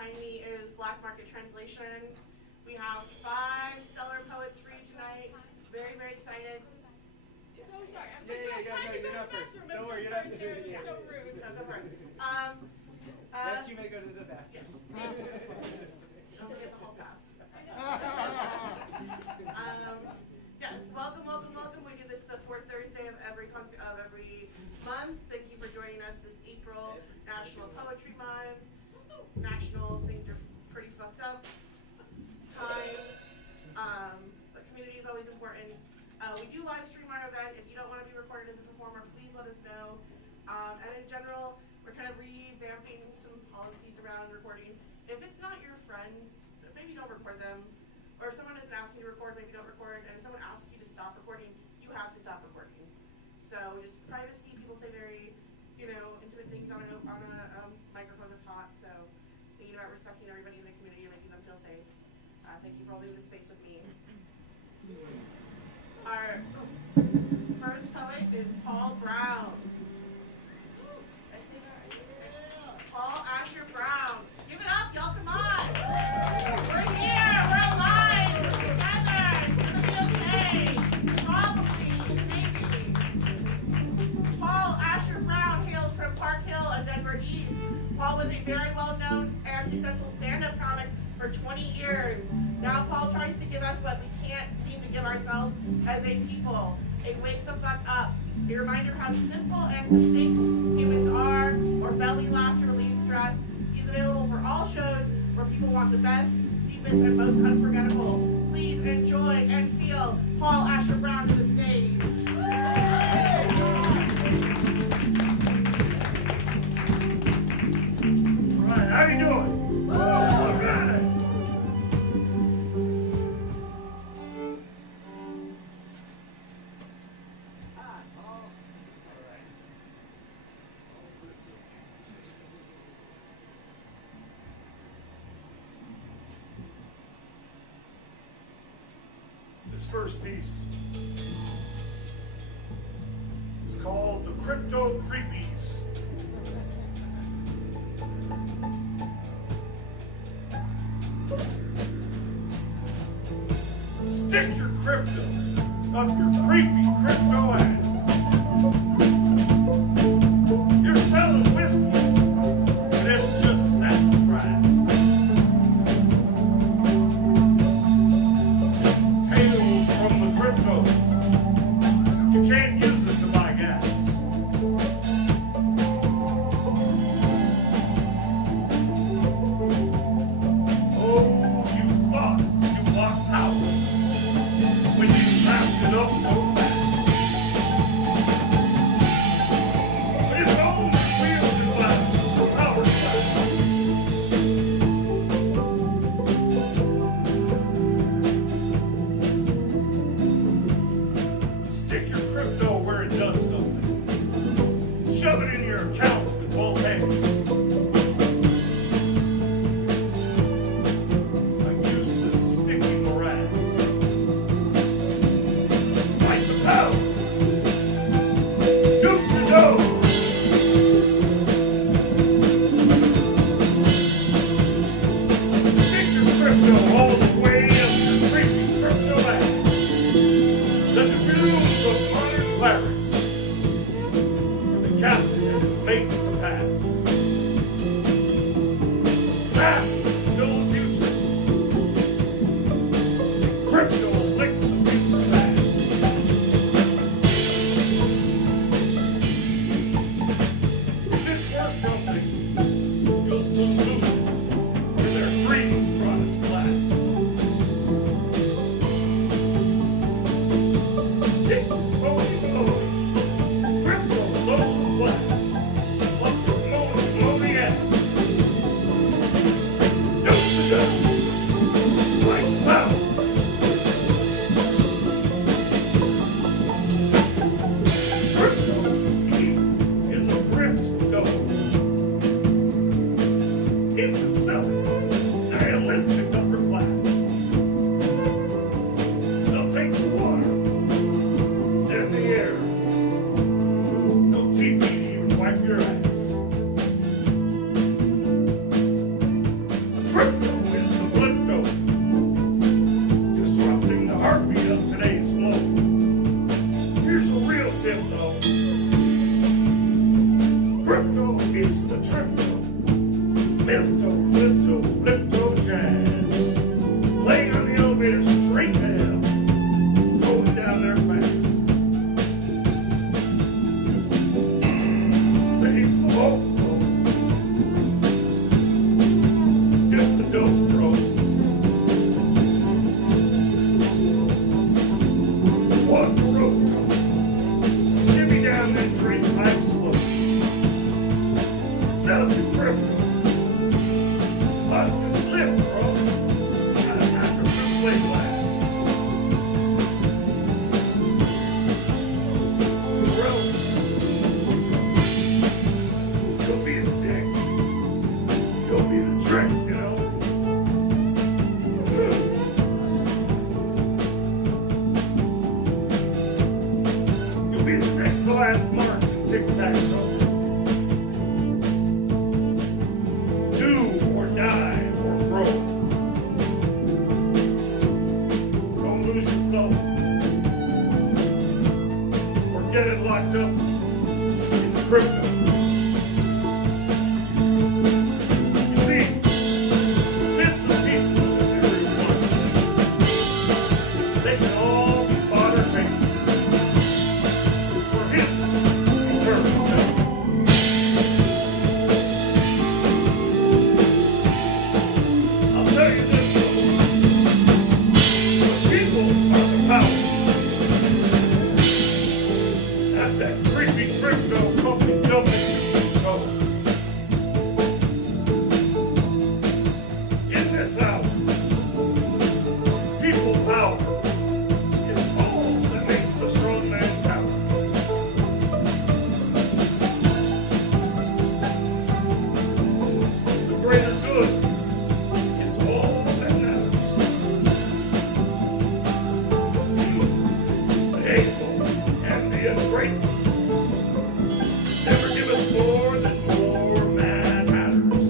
behind me is Black Market Translation. We have 5 stellar poets for you tonight. Very, very excited. So sorry, I'm trying to go to the bathroom. Don't worry, you're not doing it yet. So rude. No, go for it. Yes, you may go to the back. Yes. Don't forget the hall pass. Yeah, welcome. We do this the 4th Thursday of every month. Thank you for joining us this April National Poetry Month. National things are pretty fucked up. Time, but community is always important. We do live stream our event. If you don't want to be recorded as a performer, please let us know. And in general, we're kind of revamping some policies around recording. If it's not your friend, maybe don't record them. Or if someone isn't asking you to record, maybe don't record. And if someone asks you to stop recording, you have to stop recording. So just privacy, people say very, intimate things on a microphone that's hot. So thinking about respecting everybody in the community and making them feel safe. Thank you for holding this space with me. Our first poet is Paul Brown. Did I say that? Paul Asher Brown. Give it up, y'all, come on. We're here, we're alive, we're together, it's gonna be okay. Probably, maybe. Paul Asher Brown hails from Park Hill and Denver East. Paul was a very well-known and successful stand-up comic for 20 years. Now Paul tries to give us what we can't seem to give ourselves as a people. A wake the fuck up. A reminder of how simple and succinct humans are, or belly laugh to relieve stress. He's available for all shows where people want the best, deepest, and most unforgettable. Please enjoy and feel Paul Asher Brown to the stage. All right, how you doing? All right. This first piece is called The Crypto Creepies. Stick your crypto up your creepy crypto ass. You're selling whiskey, but it's just sassafras. Tales from the crypto. You can't use it to buy gas. Oh, you thought you bought power when you wrapped it up so fast. But it's only wielded by a superpower class. Stick your crypto where it does something. Shove it in your account with both hands. A useless, sticky morass. Like the power. Use your nose. Stick your crypto all the way up your creepy crypto ass. Let the rules of modern pirates for the captain and his mates to pass. Past is still the future. Crypto licks the future's ass. If it's worth something, you'll soon lose it to their greedy promised class. Stick with phony glory, crypto social class, up your money ass. Deuce the devils, like power. Crypto is a grift dough. Imbecilic, nihilistic upper class. They'll take the water, then the air. No TP to even wipe your ass. last mark in tic-tac-toe. Do or die or grow. Don't lose your flow. Or get it locked up in the crypto. You see, bits and pieces of every one, they can all be bought or taken. For him, eternal stuff. I'll tell you this though, the people are the power. Not that creepy crypto company jumping to his toe. In this hour, people power is all that makes the strong man count. The greater good is all that matters. The hateful and the ungrateful never give us more than more mad hatters.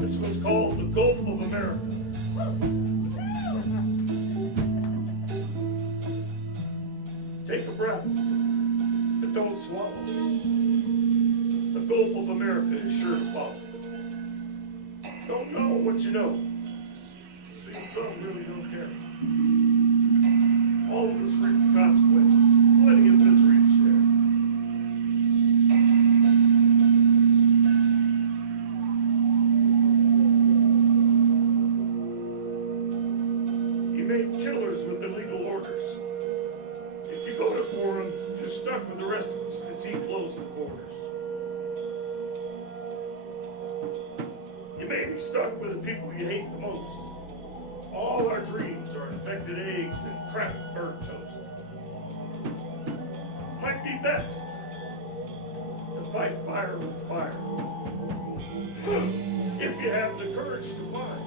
This one's called the Gulp of America. Take a breath, but don't swallow. The Gulp of America is sure to follow. Don't know what you know. Seems some really don't care. All of us reap the consequences. Plenty of misery to share. He made killers with illegal orders. If you voted for him, you're stuck with the rest of us because he closed the borders. You may be stuck with the people you hate the most. All our dreams are infected eggs and cracked burnt toast. Might be best to fight fire with fire. If you have the courage to find.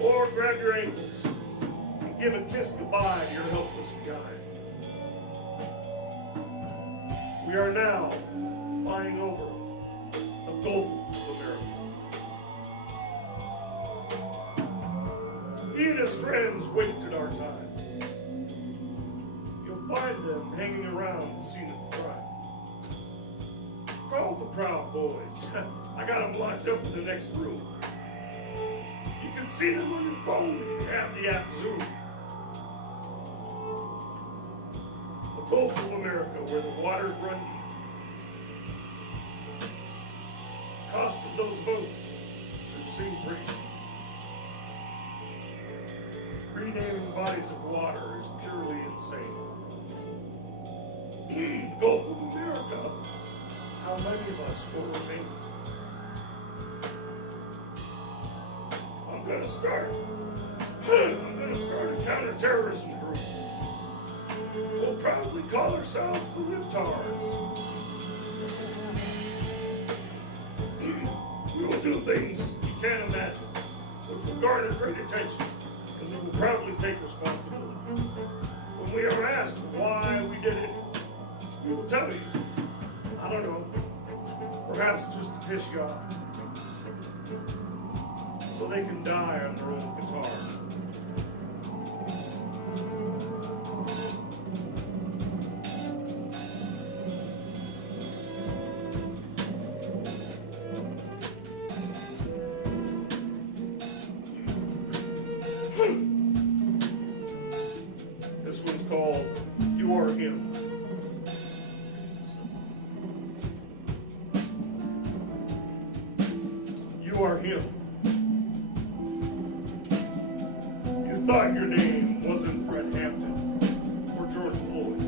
Or grab your ankles and give a kiss goodbye to your helpless behind. We are now flying over the Gulp of America. He and his friends wasted our time. You'll find them hanging around the scene of the crime. Call the Proud Boys. I got them locked up in the next room. You can see them on your phone if you have the app Zoom. The Gulp of America, where the waters run deep. The cost of those votes should seem pretty steep. Renaming bodies of water is purely insane. The Gulp of America, how many of us will remain? I'm gonna start a counterterrorism group. We'll probably call ourselves the Libtards. We will do things you can't imagine, which will garner great attention, and we will proudly take responsibility. When we are asked why we did it, we will tell you, I don't know, perhaps just to piss you off, so they can die on their own guitar. This one's called You Are Him. You are him. You thought your name wasn't Fred Hampton or George Floyd,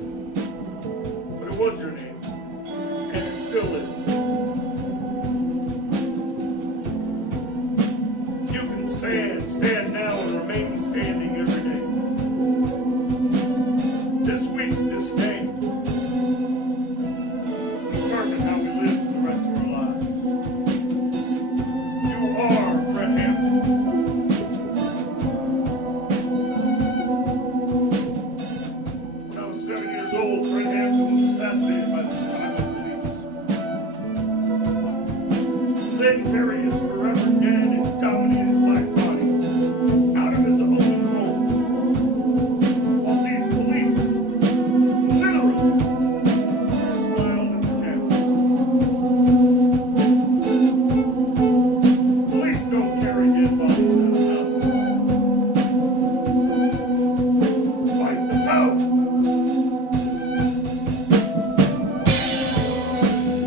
but it was your name, and it still is. If you can stand now and remain standing every day. This week, this day, determine how we live for the rest of our lives. carry his forever dead and dominated black body out of his own home, while these police literally smiled at the cameras. Police don't carry dead bodies out of houses. Fight the power.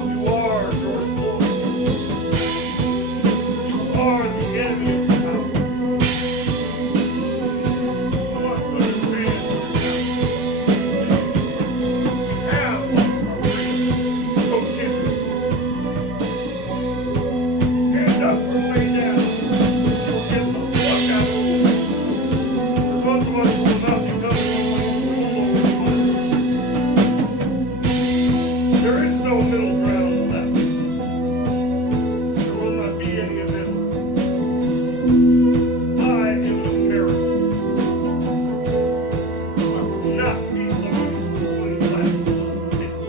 You are George Floyd. You are the enemy of the power. You must understand this. We have lost our freedom. Go teachers. Stand up or lay down. Or get the fuck out of here. For those of us who will not become someone's rule over the others, there is no middle ground left. There will not be any available. I am an American. I will not be somebody's ruling glasses on bitch.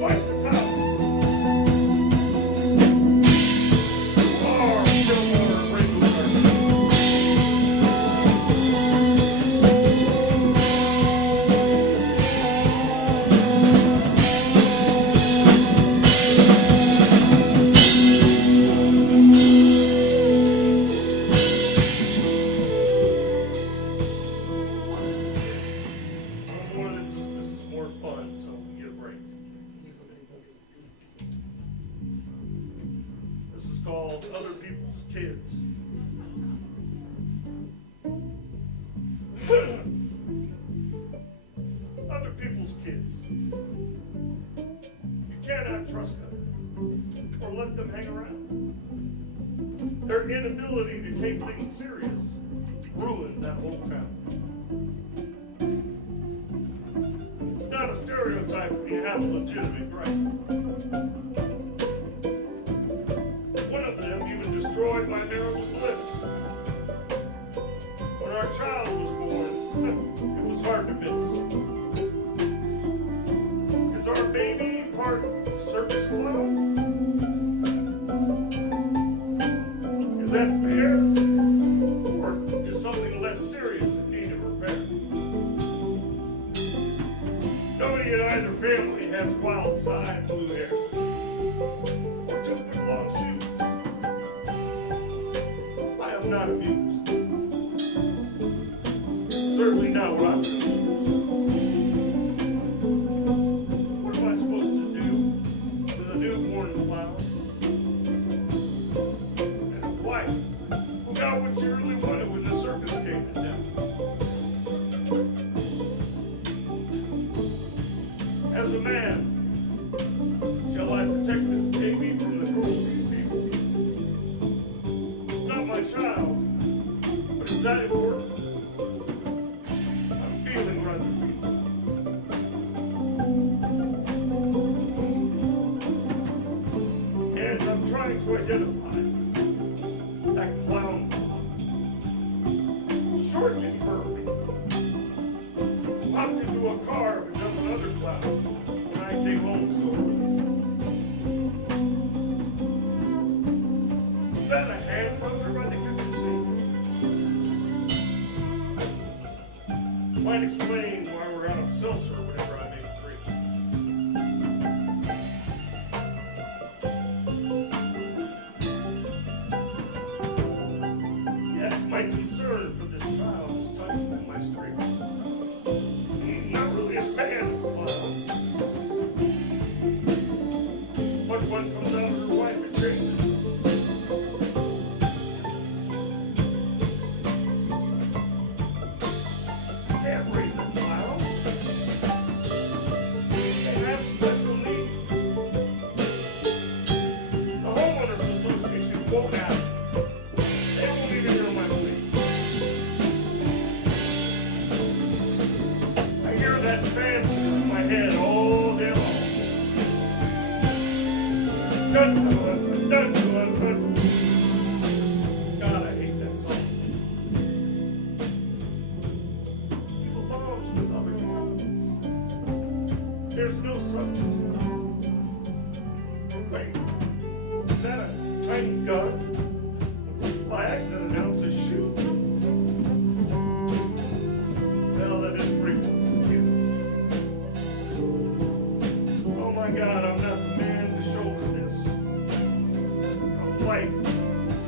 Fight the power. You are Stillwater and Rainbow Garcia. More, this is more fun, so we get a break. This is called Other People's Kids. Other people's kids. You cannot trust them or let them hang around. Their inability to take things serious ruined that whole town. It's not a stereotype when you have a legitimate gripe. One of them even destroyed my marital bliss. When our child was born, it was hard to miss. Is our baby part circus clown? Is that fair? Or is something less serious in need of repair? Nobody in either family has wild side blue hair or 2-foot long shoes. I am not amused. It's certainly not what I'm going to choose. What am I supposed to do with a newborn clown? And a wife who got what she really wanted when the circus came to town. As a man, shall I protect this baby from the cruelty of people? It's not my child, but is that important? I'm feeling rather feeble. And I'm trying to identify that clown form. Short and burly. Hopped into a car of a dozen other clowns when I came home so early. Is that a hand buzzer by the kitchen sink? Might explain why we're out of seltzer whenever I make a drink. Yet my concern for this child is tightening my strings. Not really a fan of clowns. When one comes out of her wife, it changes things. You can't raise a clown. They have special needs. The Homeowners Association won't have it. They won't even hear my pleas. I hear that fanfare in my head all day long. Dun dun dun dun dun dun. God, I hate that song. He belongs with other clowns. There's no substitute. God, I'm not the man to shoulder this. But life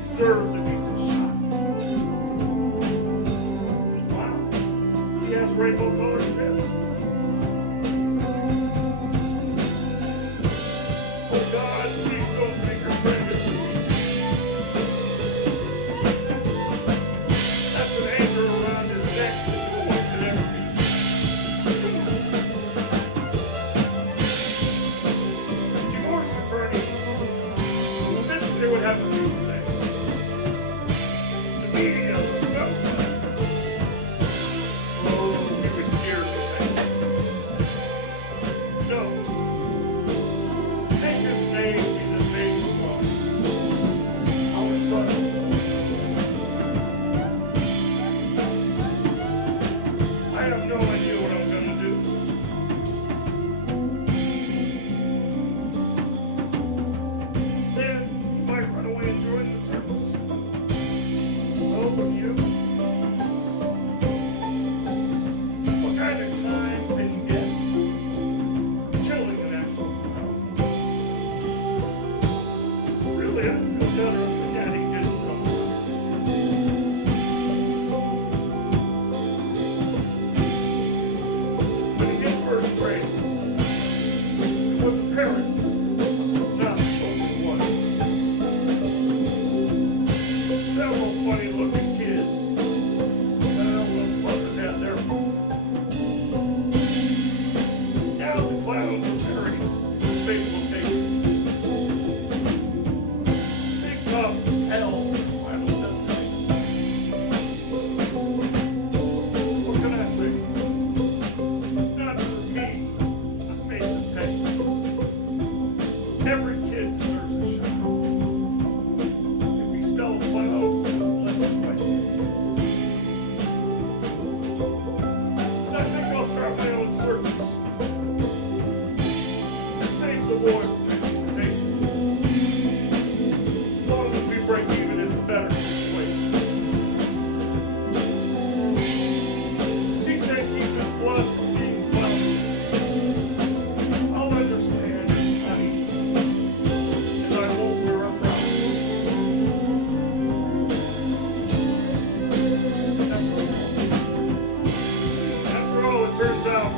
deserves a decent shot. Wow, he has rainbow colored piss. Oh God, please don't fingerprint his teeth. That's an anchor around his neck that no one could ever beat. Divorce attorneys, well, this they would have to do today. The media, the stuff. Oh, we would dearly thank you. No. Make his name be the same as mine. Our son was born the same. I have no idea what I'm going to do. Then you might run away and join the service. Oh, but you? What kind of time can you get from tilling an actual cloud? Really, I'd feel better if the daddy didn't come around. When he hit first grade, it was apparent he was not the only one. Several funny-looking kids, well, those fathers had their fun. Now the clowns are buried in the same location. Big top hell, final destination. What can I say? It's not for me. I made them pay. Every kid deserves a shot. If he's still a clown, bless his way. I think I'll start my own circus to save the boy from exploitation. As long as we break even, it's a better situation. If he can't keep his blood from being clouded, I'll understand it's not easy, and I won't wear a frown. After all, it turns out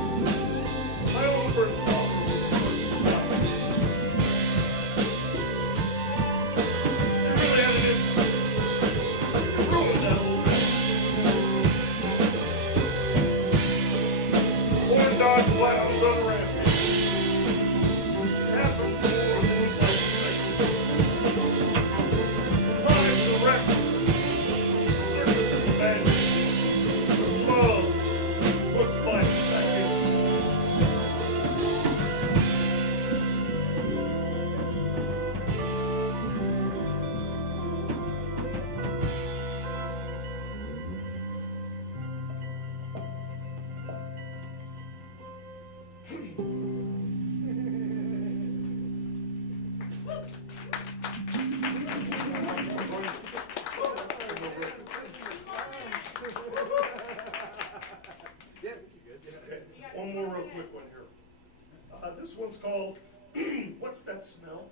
my own birth father was a circus clown. It really had an impact. It ruined that old town. Horn dog clowns on a rampage. It happens more than we'd like to think. Lives are wrecked. Circus is abandoned. Love puts life back in the sea. One more real quick one here. This one's called What's That Smell?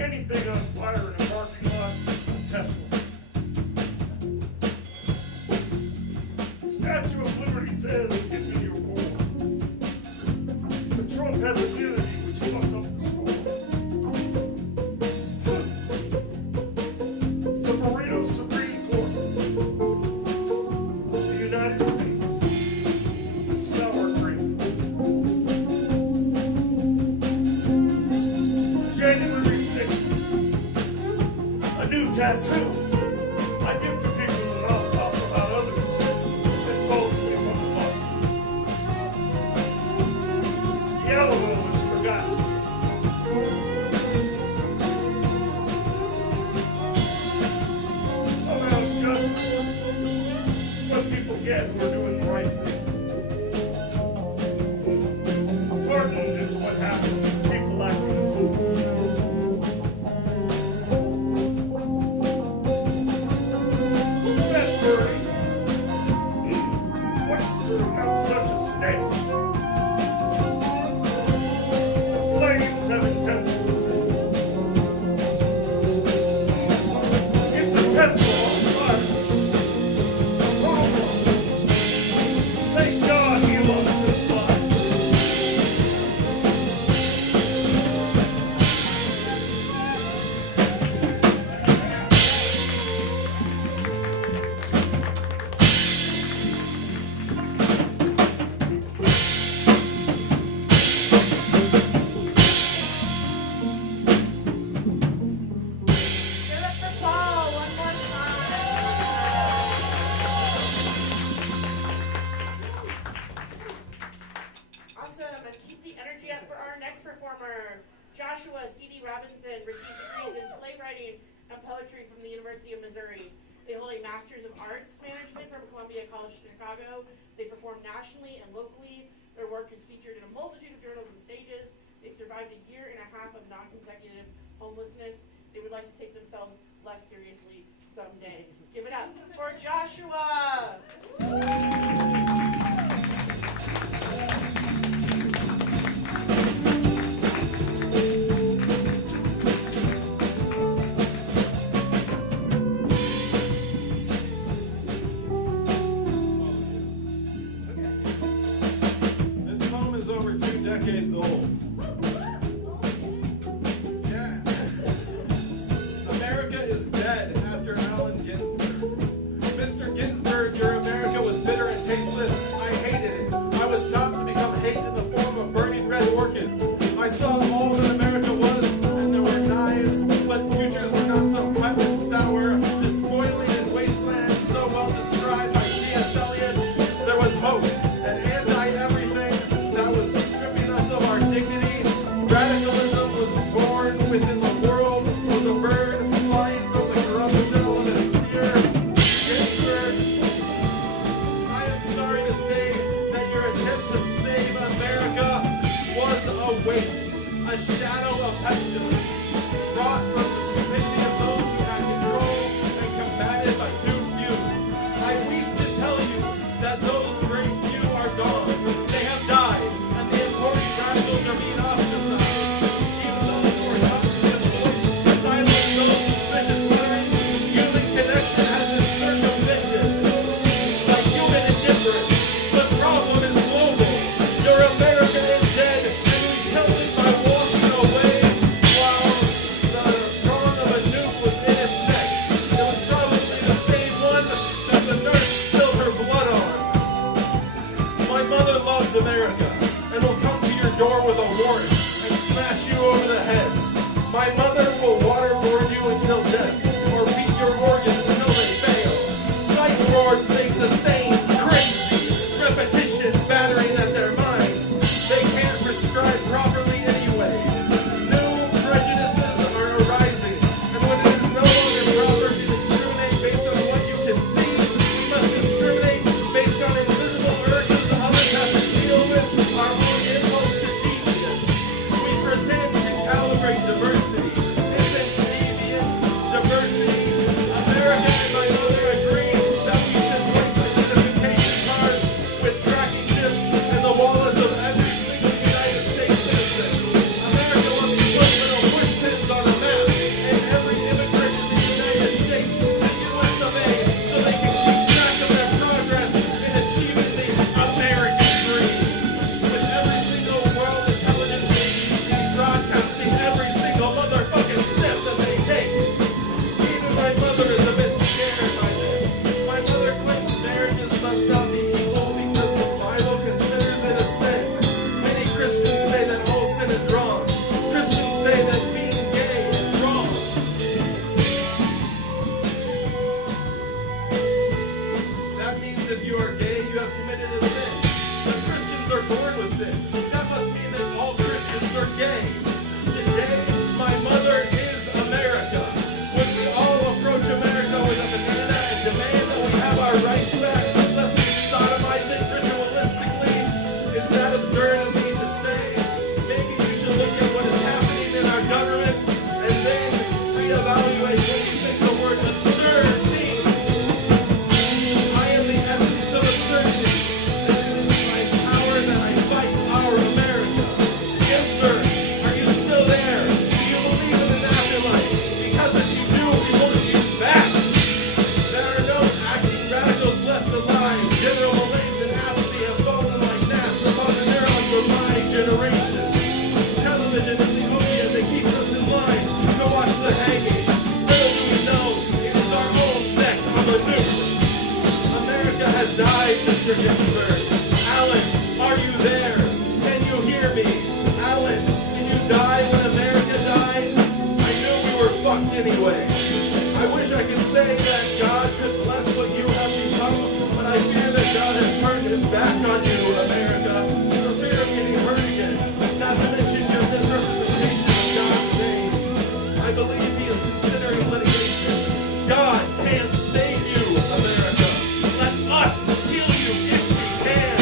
Anything on fire in a parking lot, a Tesla. The Statue of Liberty says, give me your core. But Trump has immunity, which fucks up the score. The burrito Supreme Court of the United States. Sour cream. January 6th. A new tattoo. I give to people who know about others that fall asleep on the bus. The Alamo was forgotten. Somehow justice is what people get who are doing the right thing. Pardoned is what happens to people acting a fool. basketball player. Tom Walsh. Thank God he loves his son. Give it up for Paul one more time. Awesome, and keep the energy up for our next performer. Joshua C.D. Robinson received degrees in playwriting and poetry from the University of Missouri. They hold a Master's of Arts Management from Columbia College Chicago. They perform nationally and locally. Their work is featured in a multitude of journals and stages. They survived a year and a half of non-consecutive homelessness. They would like to take themselves less seriously someday. Give it up for Joshua! This poem is over 2 decades old. Yeah. America is dead after Allen Ginsberg. Mr. Ginsberg, your America was bitter and tasteless. I hated it. I was taught to become hate in the form of burning red orchids. I saw all that America was, and there were knives, but futures were not so cut and sour, despoiling in wastelands so well described by T.S. Eliot. There was hope, an anti-everything that was stripping us of our dignity. Radicalism was born within the world, was a bird flying from the corrupt shell of its sphere. Ginsberg, I am sorry to say that your attempt to save America was a waste, a shadow of pestilence, brought from the stupidity of those who had control and combated by too few. I weep to tell you that those great few are gone. They have died, and the important radicals are being ostracized. Even those who are taught to give voice, silence those vicious mutterings, human connection has been circumvented by human indifference. The problem is global. Your America is dead, and we killed it by walking away while the prong of a nuke was in its neck. It was probably the same one that the nurse spilled her blood on. My mother loves America and will come to your door with a warrant and smash you over the head. My mother will waterboard you until death or beat your organs till they fail. Psych wards make the same crazy repetition battering at their minds. They can't prescribe properly anyway. New prejudices are arising, and when it is no longer proper to discriminate based on what you can see, we must discriminate based on invisible urges others have to deal with, our own impulse to deviance. We pretend to calibrate diversity. Isn't deviance diversity? America and my mother agree that we should place identification cards with tracking chips in the wallets of every single United States citizen. America wants to put little push pins on a map and every immigrant in the United States, the US of A, so they can keep track of their progress in achieving the American dream. With every single world intelligence agency broadcasting every single motherfucking step that they take. Even my mother is a bit scared by this. My mother claims marriages must not be equal because the Bible considers it a sin. Many Christians say that all sin is wrong. Christians say that being gay is wrong. That means if you are gay, you have committed a sin. But Christians are born with sin. That must mean that all Christians are gay. Today, my mother is America. When we all approach America with a banana and demand that we have our rights back, lest we sodomize it ritualistically, is that absurd of me to say? Maybe you should look at what is happening in our government and then reevaluate what you think the word absurd means. I am the essence of absurdity, and it is my power that I fight our America. Ginsberg, are you still there? Do you believe in an afterlife? Because if you do, we want you back. fucked anyway. I wish I could say that God could bless what you have become, but I fear that God has turned his back on you, America, for fear of getting hurt again, not to mention your misrepresentation of God's names. I believe he is considering litigation. God can't save you, America. Let us heal you if we can.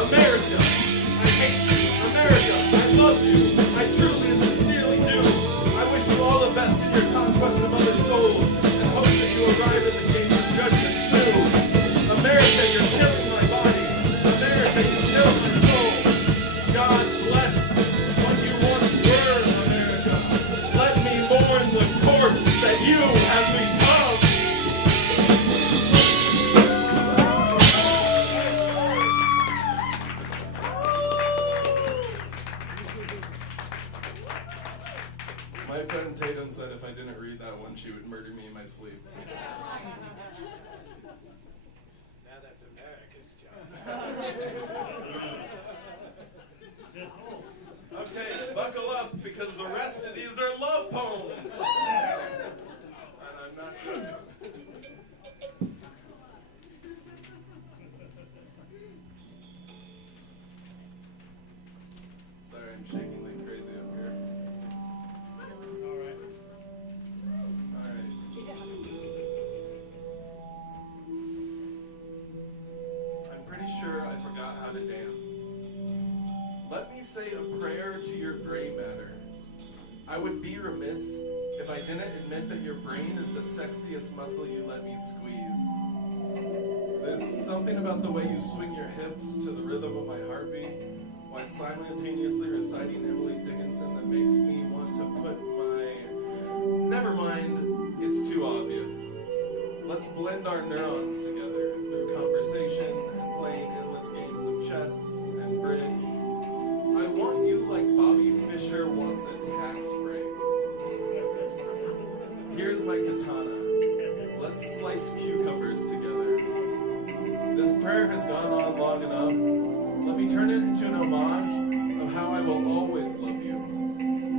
America, I hate you. America, I love you. I truly and sincerely do. I wish you all the best in your conquest of other souls and hope that you arrive at the gates of judgment soon. America, you're killing my body. America, you killed my soul. God bless what you once were, America. Let me mourn the corpse that you have become. My friend Tatum said if I didn't read that one, she would murder me in my sleep. Now that's America's job. Okay, buckle up because the rest of these are love poems. And I'm not joking. Sorry, I'm shaking like crazy up here. Alright. Alright. I'm pretty sure I forgot how to dance. Let me say a prayer to your gray matter. I would be remiss if I didn't admit that your brain is the sexiest muscle you let me squeeze. There's something about the way you swing your hips to the rhythm of my heartbeat while simultaneously reciting Emily Dickinson that makes me want to put my... Never mind, it's too obvious. Let's blend our neurons together through conversation and playing endless games of chess and bridge. I want you like Bobby Fischer wants a tax break. Here's my katana. Let's slice cucumbers together. This prayer has gone on long enough. Let me turn it into an homage of how I will always love you.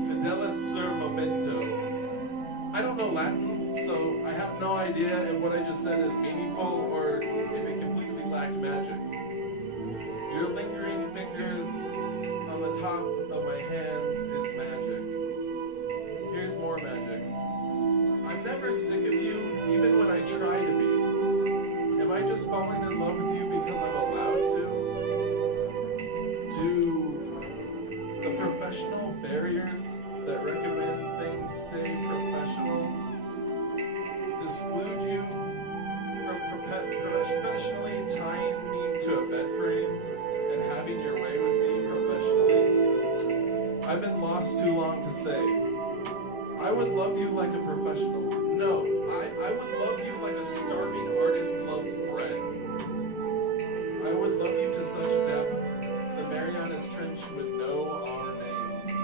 Fidelis sur momento. I don't know Latin, so I have no idea if what I just said is meaningful or if it completely lacked magic. Your lingering fingers on the top of my hands is magic. Here's more magic. I'm never sick of you, even when I try to be. Am I just falling in love with you because I'm allowed to? Do the professional barriers that recommend things stay professional disclude you from professionally tying me to a bed frame and having your way with me professionally? I've been lost too long to say. I would love you like a professional. No, I would love you like a starving artist loves bread. I would love you to such depth the Marianas Trench would know our names.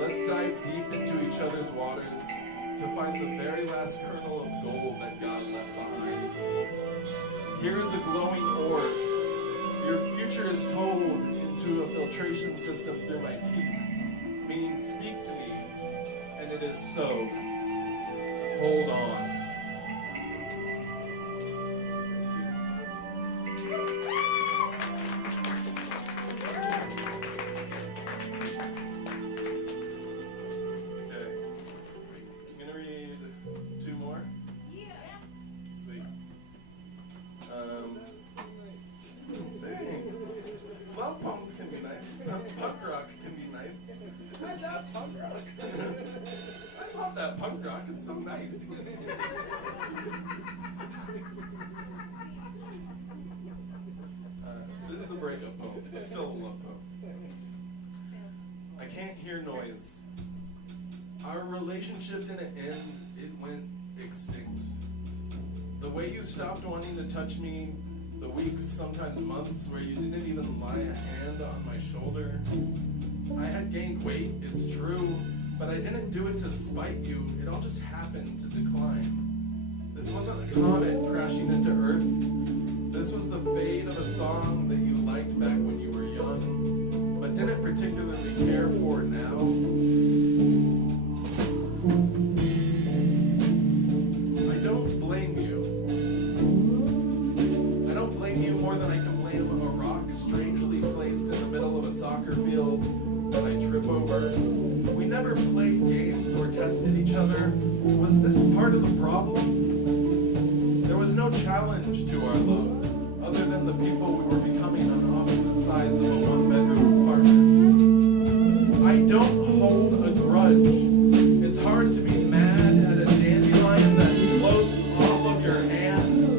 Let's dive deep into each other's waters to find the very last kernel of gold that God left behind. Here is a glowing orb. Your future is told into a filtration system through my teeth, meaning speak to me, and it is so. Hold on. Okay. I'm gonna read two more. Sweet. Thanks. Love poems can be nice. Punk rock can be nice. I love punk rock. I love that punk rock. It's so nice. This is a breakup poem. It's still a love poem. I can't hear noise. Our relationship didn't end. It went extinct. The way you stopped wanting to touch me, the weeks, sometimes months, where you didn't even lie a hand on my shoulder. I had gained weight, it's true, but I didn't do it to spite you. It all just happened to decline. This wasn't a comet crashing into Earth. This was the fade of a song that you liked back when you were young, but didn't particularly care for now. tested each other? Was this part of the problem? There was no challenge to our love, other than the people we were becoming on opposite sides of a one-bedroom apartment. I don't hold a grudge. It's hard to be mad at a dandelion that floats off of your hand.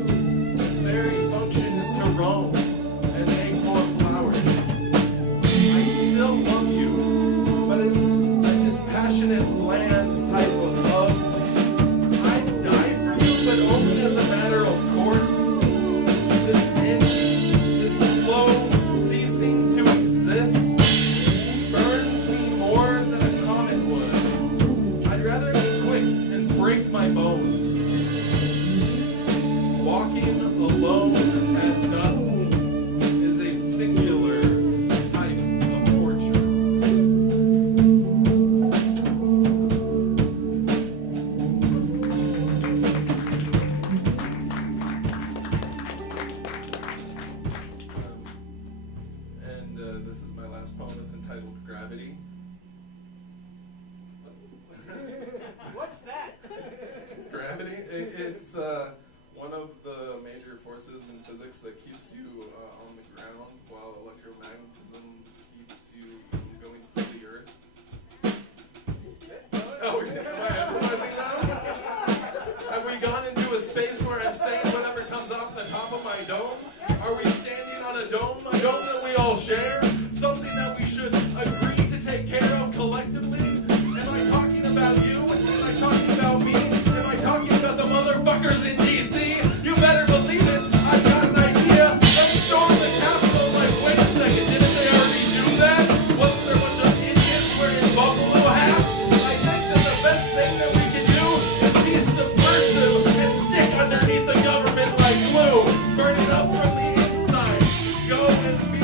Its very function is to roam and make more flowers. I still love you, but it's a dispassionate, bland type of love. I'd die for you, but only as a matter of course. This end, this slow ceasing to exist, burns me more than a comet would. I'd rather be quick and break my bones. Walking alone at dusk is a singular type of torture. This is my last poem. It's entitled Gravity. What's that? Gravity? It's one of the major forces in physics that keeps you on the ground, while electromagnetism keeps you from going through the earth. Oh, am I improvising now? Have we gone into a space where I'm saying whatever comes off the top of my dome? Are we standing on a dome that we all share? Something that we should agree to take care of collectively? Am I talking about you? Am I talking about me? Am I talking about the motherfuckers in D.C.? You better believe it. I've got an idea. Let's storm the Capitol. Like, wait a second. Didn't they already do that? Wasn't there a bunch of idiots wearing buffalo hats? I think that the best thing that we can do is be subversive and stick underneath the government like glue, burning up from the inside. Go and be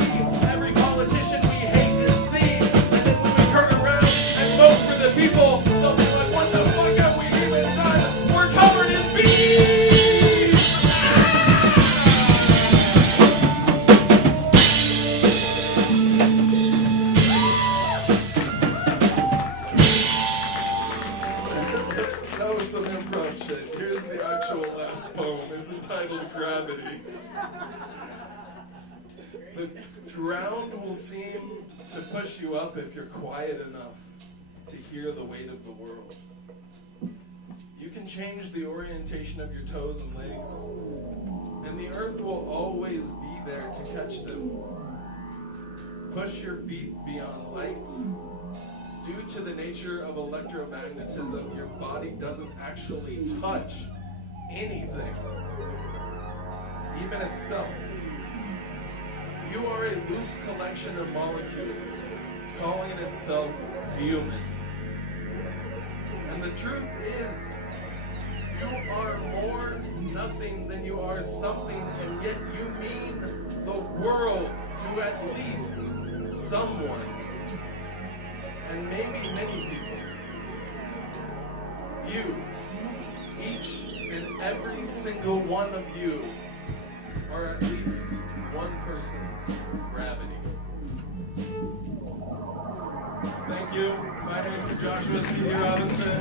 every politician we hate and see, and then when we turn around and vote for the people, they'll be like, what the fuck have we even done? We're covered in bees! That was some improv shit. Here's the actual last poem. It's entitled Gravity. The ground will seem to push you up if you're quiet enough to hear the weight of the world. You can change the orientation of your toes and legs, and the earth will always be there to catch them. Push your feet beyond light. Due to the nature of electromagnetism, your body doesn't actually touch anything, even itself. You are a loose collection of molecules, calling itself human. And the truth is, you are more nothing than you are something, and yet you mean the world to at least someone, and maybe many people. You, each and every single one of you, are at least one person's gravity. Thank you. My name is Joshua C.D. Robinson.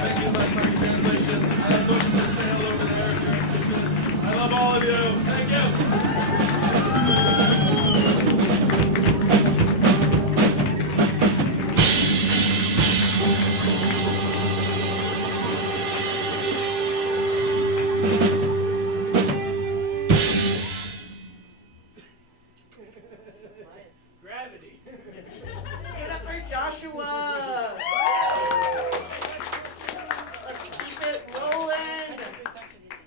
Thank you, my funny translation. I have books for sale over there if you're interested. I love all of you. Thank you. Gravity. Give it up for Joshua. Let's keep it rolling.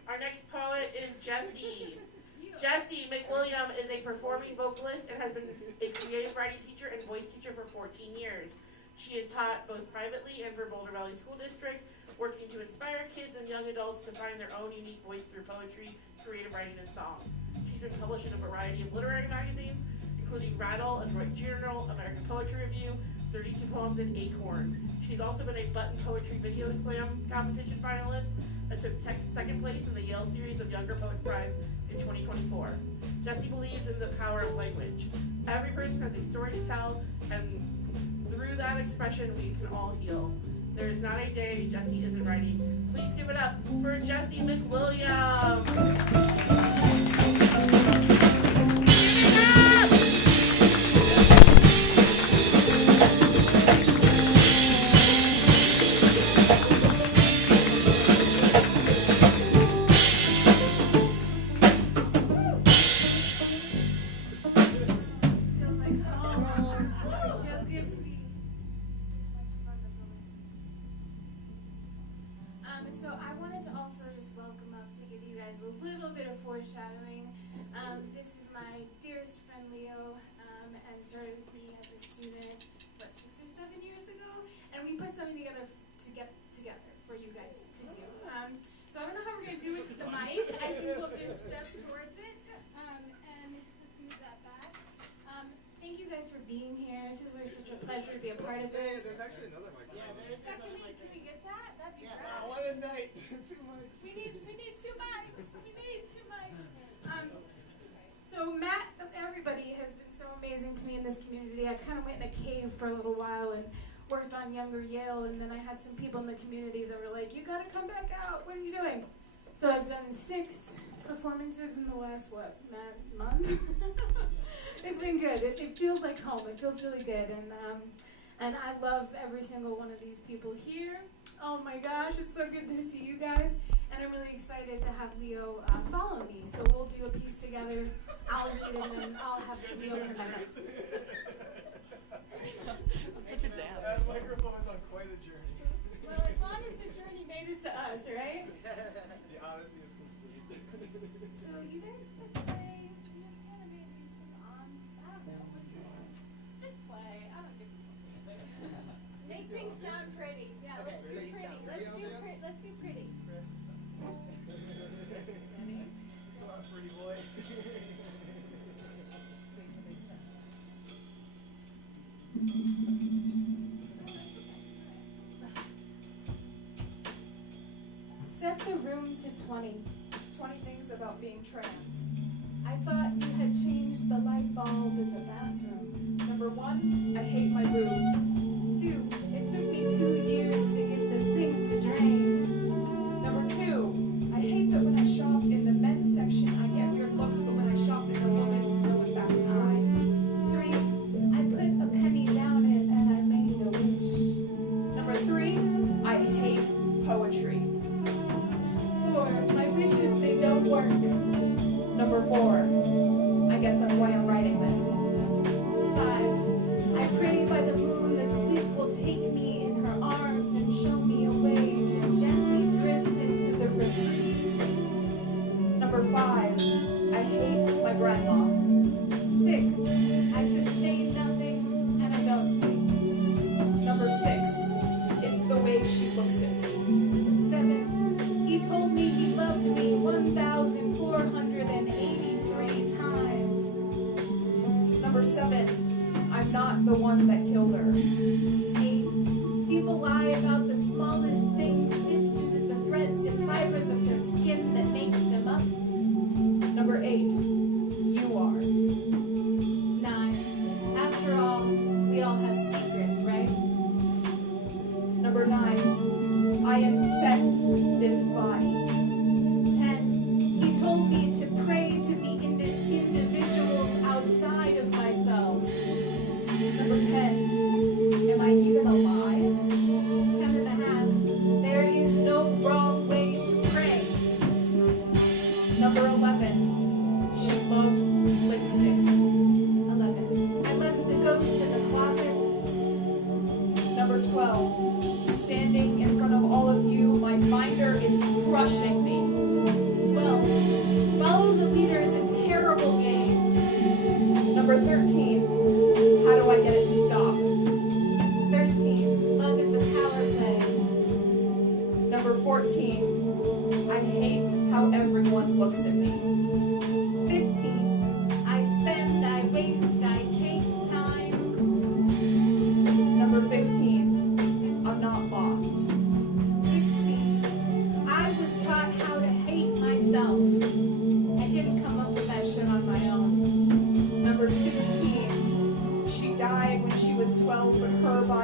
Our next poet is Jessie. Jessie McWilliam is a performing vocalist and has been a creative writing teacher and voice teacher for 14 years. She has taught both privately and for Boulder Valley School District, working to inspire kids and young adults to find their own unique voice through poetry, creative writing, and song. She's been published in a variety of literary magazines, including Rattle, A Direct Journal, American Poetry Review, 32 Poems, and Acorn. She's also been a Button Poetry Video Slam competition finalist and took second place in the Yale Series of Younger Poets Prize in 2024. Jessie believes in the power of language. Every person has a story to tell, and through through that expression, we can all heal. There is not a day Jesse isn't writing. Please give it up for Jesse McWilliams. Feels like home. Feels good to be. So I wanted to also just welcome up to give you guys a little bit of foreshadowing. This is my dearest friend Leo, and started with me as a student, 6 or 7 years ago? And we put something together to get together for you guys to do. So I don't know how we're going to do with the mic. I think we'll just step towards it. And let's move that back. Thank you guys for being here. This is always such a pleasure to be a part of this. There's actually another mic. Yeah, Can we get that? That'd be great. One a night. 2 mics. We need 2 mics. We need 2 mics. So Matt, everybody has been so amazing to me in this community. I kind of went in a cave for a little while and worked on Younger Yale, and then I had some people in the community that were like, "You got to come back out. What are you doing?" So I've done 6 performances in the last month. It's been good. It feels like home. It feels really good, and I love every single one of these people here. Oh my gosh, it's so good to see you guys. And I'm really excited to have Leo follow me. So we'll do a piece together. I'll read and then I'll have Leo come back up. It's such a dance. That microphone is on quite a journey. Well, as long as the journey made it to us, right? The odyssey is complete. So you guys can play. You just kind of maybe some I don't know. What do you want? Just play. I don't give a fuck. Just make things sound pretty. Yeah, let's do pretty. Let's do pretty. Chris. Ready? Come on, pretty boy. Let's wait till they start. Set the room to 20. 20 things about being trans. I thought you had changed the light bulb in the bathroom. Number 1, I hate my boobs. 2, it took me 2 years to get the sink to drain. Number 2, I hate that when I shop in the men's section, I get weird looks, but when I shop in the women's, no one bats an eye. 3, I put a penny down it and I made a wish. Number 3, I hate poetry. 4, my wishes, they don't work. Number 4, I guess that's why I'm writing this. 5, I pray by the moon that sleep will take me in her arms and show me a way to gently drift into the reprieve. Number 5, I hate my grandma. 6, I sustain nothing and I don't sleep. Number 6, it's the way she looks at me. 7, he told me he loved me 1,483 times. Number 7, I'm not the one that killed her. 8, people lie about the smallest things stitched into the threads and fibers of their skin that make them up. Number 8, you are. 9, after all, we all have secrets, right? Number 9, I infest this body. 10, he told me to pray to the individuals outside of myself. Number 10, am I even alive? 10 and a half, there is no wrong way to pray. Number 11, she loved lipstick. 11, I left the ghost in the closet. Number 12, standing in front of all of you, my binder is crushing me. 12, follow the leader is a terrible game. Number 13, how do I get it to stop? 13, love is a power play. Number 14, I hate how everyone looks at me. 15, I spend, I waste, I take time. Number 15, I'm not lost. 16, I was taught how to hate myself. I didn't come up with that shit on my own. Number 16, she died when she was 12, but her body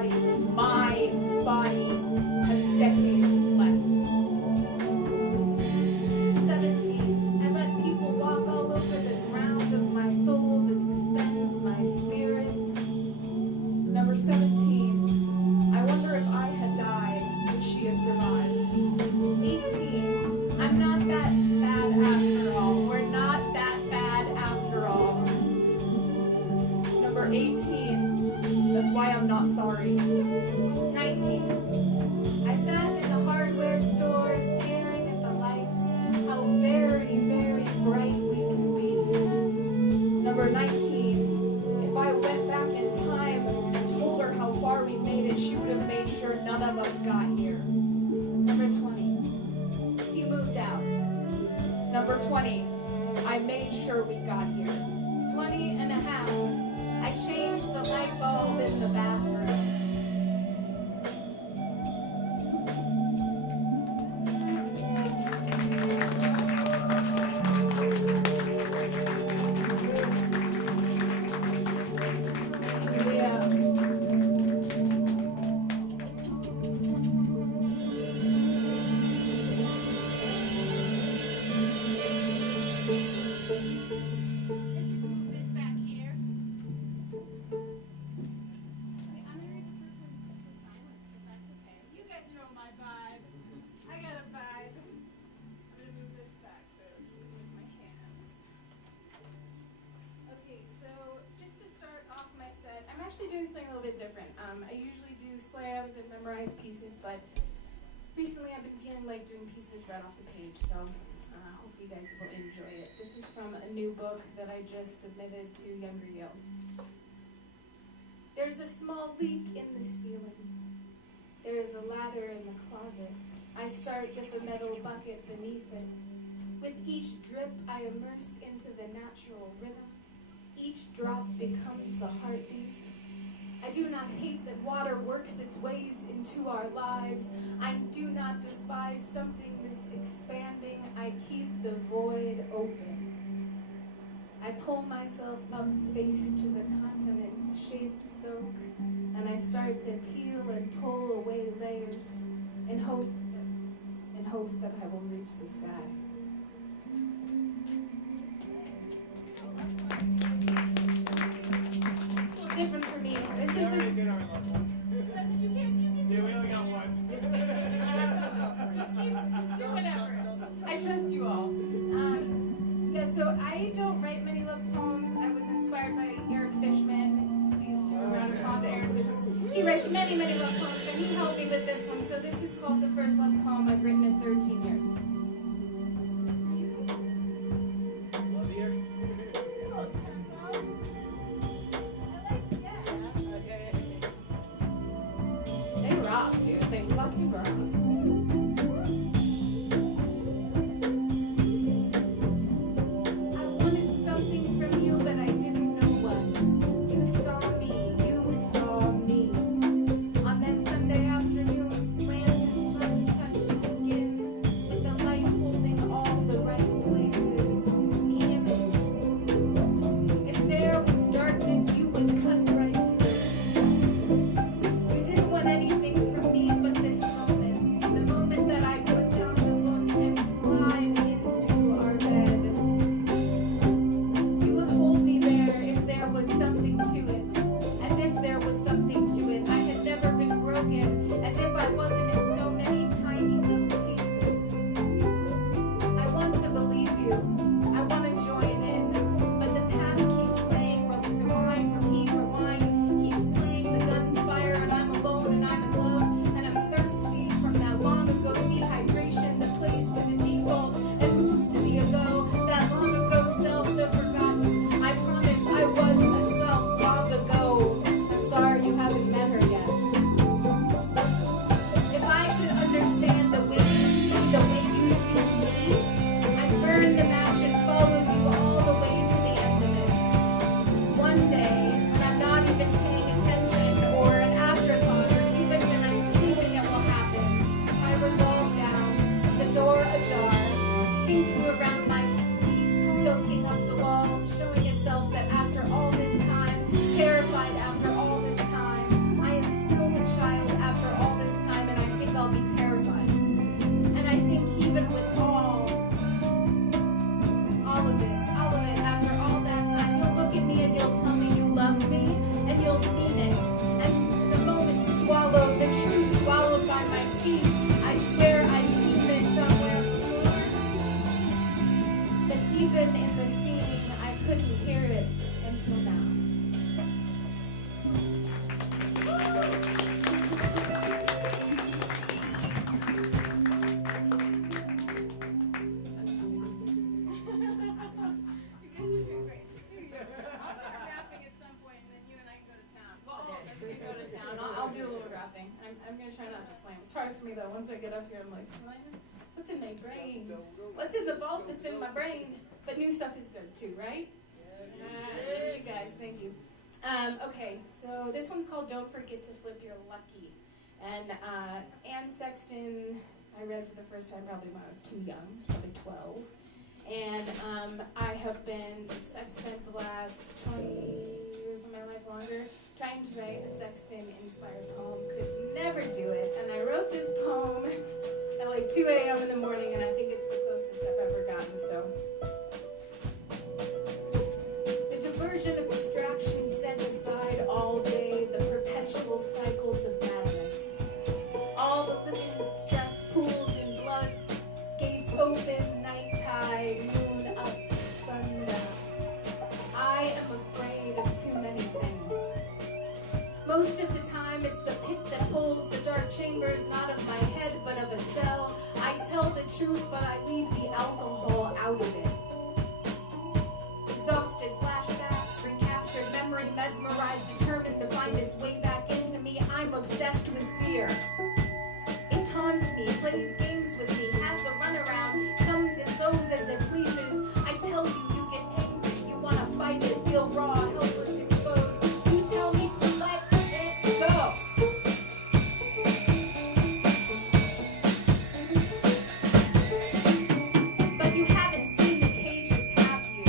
would she have survived? 18. I'm not that bad after all. We're not that bad after all. Number 18. That's why I'm not sorry. 19. I sat in the hardware store staring at the lights, how very, very bright we can be. Number 19. If I went back in time and told her how far we made it, she would have made sure none of us got here. Number 20. He moved out. Number 20. I made sure we got here. 20 and a half. I changed the light bulb in the bathroom. Yeah. Let's just move this back here. Okay, I'm gonna read the first one to silence, if that's okay. You guys know my vibe. I got a vibe. I'm gonna move this back so I can move my hands. Okay, so just to start off my set, I'm actually doing something a little bit different. I usually do slams and memorize pieces, but recently I've been feeling like doing pieces right off the page, so hopefully you guys will enjoy it. This is from a new book that I just submitted to Younger Yale. There's a small leak in the ceiling. There is a ladder in the closet. I start with a metal bucket beneath it. With each drip, I immerse into the natural rhythm. Each drop becomes the heartbeat. I do not hate that water works its ways into our lives. I do not despise something this expanding. I keep the void open. I pull myself up face to the continent's shape soak, and I start to peel and pull away layers in hopes that I will reach the sky. It's a little different for me. This is We the already did our love one. You can Yeah, we only got one. Just do whatever. I trust you all. Yeah, so I don't write many love poems. I was inspired by Eric Fishman. Please give a round of applause to Eric Fishman. He writes many, many love poems, and he helped me with this one. So this is called the first love poem I've written in 13 years. Love here. Oh, tempo. I like that. They rock, dude. They fucking rock. I wanted something from you, but I didn't know what. You saw me, you saw me. On that Sunday afternoon, slanted sun touched skin, with the light holding all the right places. The image. If there was darkness, you would cut right through. You didn't want anything from me but this moment, the moment that I put down the book and slide into our bed. You would hold me there if there was something to it, as if there was something to it. I had never been broken, as if I wasn't in so many tiny little pieces. I want to believe you. I want to join in, but the past keeps playing. Rewind, repeat, rewind. Keeps playing. The guns fire, and I'm alone, and I'm in love, and I'm thirsty from that long ago dehydration that plays to the default and moves to the ago. That long ago self, the forgotten. I promise I was a self long ago. I'm sorry you haven't met her yet. couldn't hear it until now. You guys are doing great. I'll start rapping at some point, and then you and I can go to town. Well, all of us can go to town. I'll do a little rapping. I'm gonna try not to slam. It's hard for me though. Once I get up here, I'm like, what's in my brain? What's in the vault that's in my brain? But new stuff is good too, right? Thank you guys. Thank you. Okay, so this one's called "Don't Forget to Flip Your Lucky," and Anne Sexton. I read for the first time probably when I was too young. I was probably 12. And I've spent the last 20 years of my life longer trying to write a Sexton-inspired poem. Could never do it. And I wrote this poem at like 2 a.m. in the morning, and I think it's the closest I've ever gotten, so. The diversion of distractions set aside all day, the perpetual cycles of madness. All the living stress pools in blood, gates open, night tide, moon up, sundown. I am afraid of too many things. Most of the time it's the pit that pulls the dark chambers, not of my head but of a cell. I tell the truth but I leave the alcohol out of it. Exhausted flashbacks, recaptured memory, mesmerized, determined to find its way back into me. I'm obsessed with fear. It taunts me, plays games with me, has the runaround, comes and goes as it pleases. I tell you, you get angry, you want to fight it, feel raw, helpless, exposed. You tell me to let it go. But you haven't seen the cages, have you?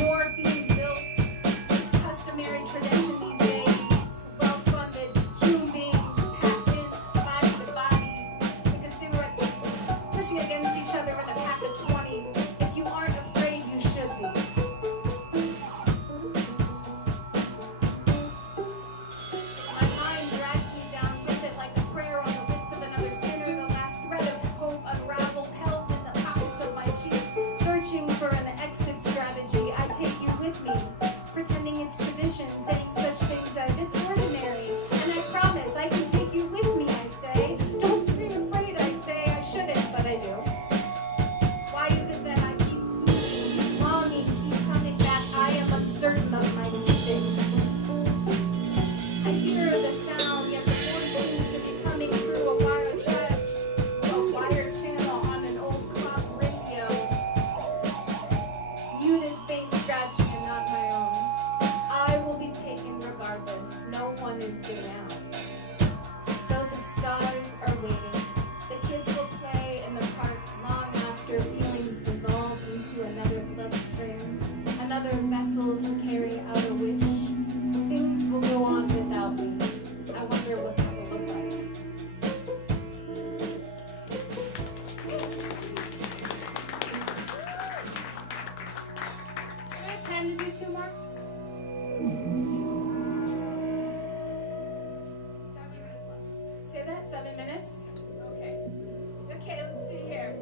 More being built, it's customary tradition these days. Well-funded human beings. Pushing against each other in a pack of 20. If you aren't afraid, you should be. My mind drags me down with it like a prayer on the lips of another sinner. The last thread of hope unraveled, held in the pockets of my cheeks. Searching for an exit strategy, I take you with me. Pretending it's tradition, saying such things as it's ordinary. And I promise I can take you with me, I say. Don't be afraid, I say. I shouldn't, but I do. Why is it that I keep losing, keep longing, keep coming back? I am uncertain of my keeping. I hear the sound, yet the voice seems to be coming through a wire channel on an old clock radio. Muted, faint scratching, and not my own. I will be taken regardless. No one is getting out. Though the stars are waiting, the kids will play in the park long after feelings dissolved into another bloodstream, another vessel to carry out a wish. Things will go on without me. I wonder what that will look like. Do I have time to do 2 more? Say that, 7 minutes? Okay. Okay, let's see here.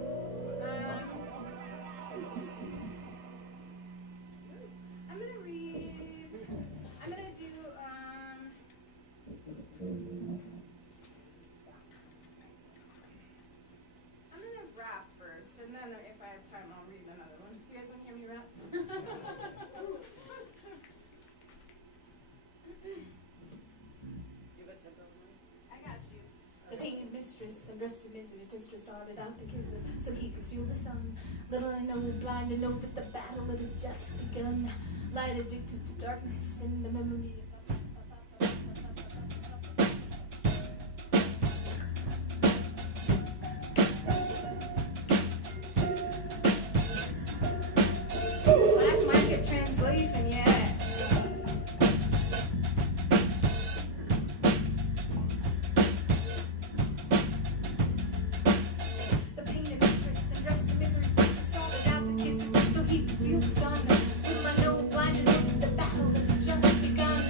I'm gonna read, I'm gonna do, I'm gonna rap first, and then if I have time, I'll read another one. You guys wanna hear me rap? Give it to them. I got you. The painted mistress and rusty misery distress started out to kiss this so he could steal the sun. Little I know, blind to know that the battle had just begun. Light addicted to darkness and the memory Black market translation, yeah. The painted mistress and dressed in misery's distress started out to kiss so he could steal the sun. Little I know, blind to know that the battle had just begun.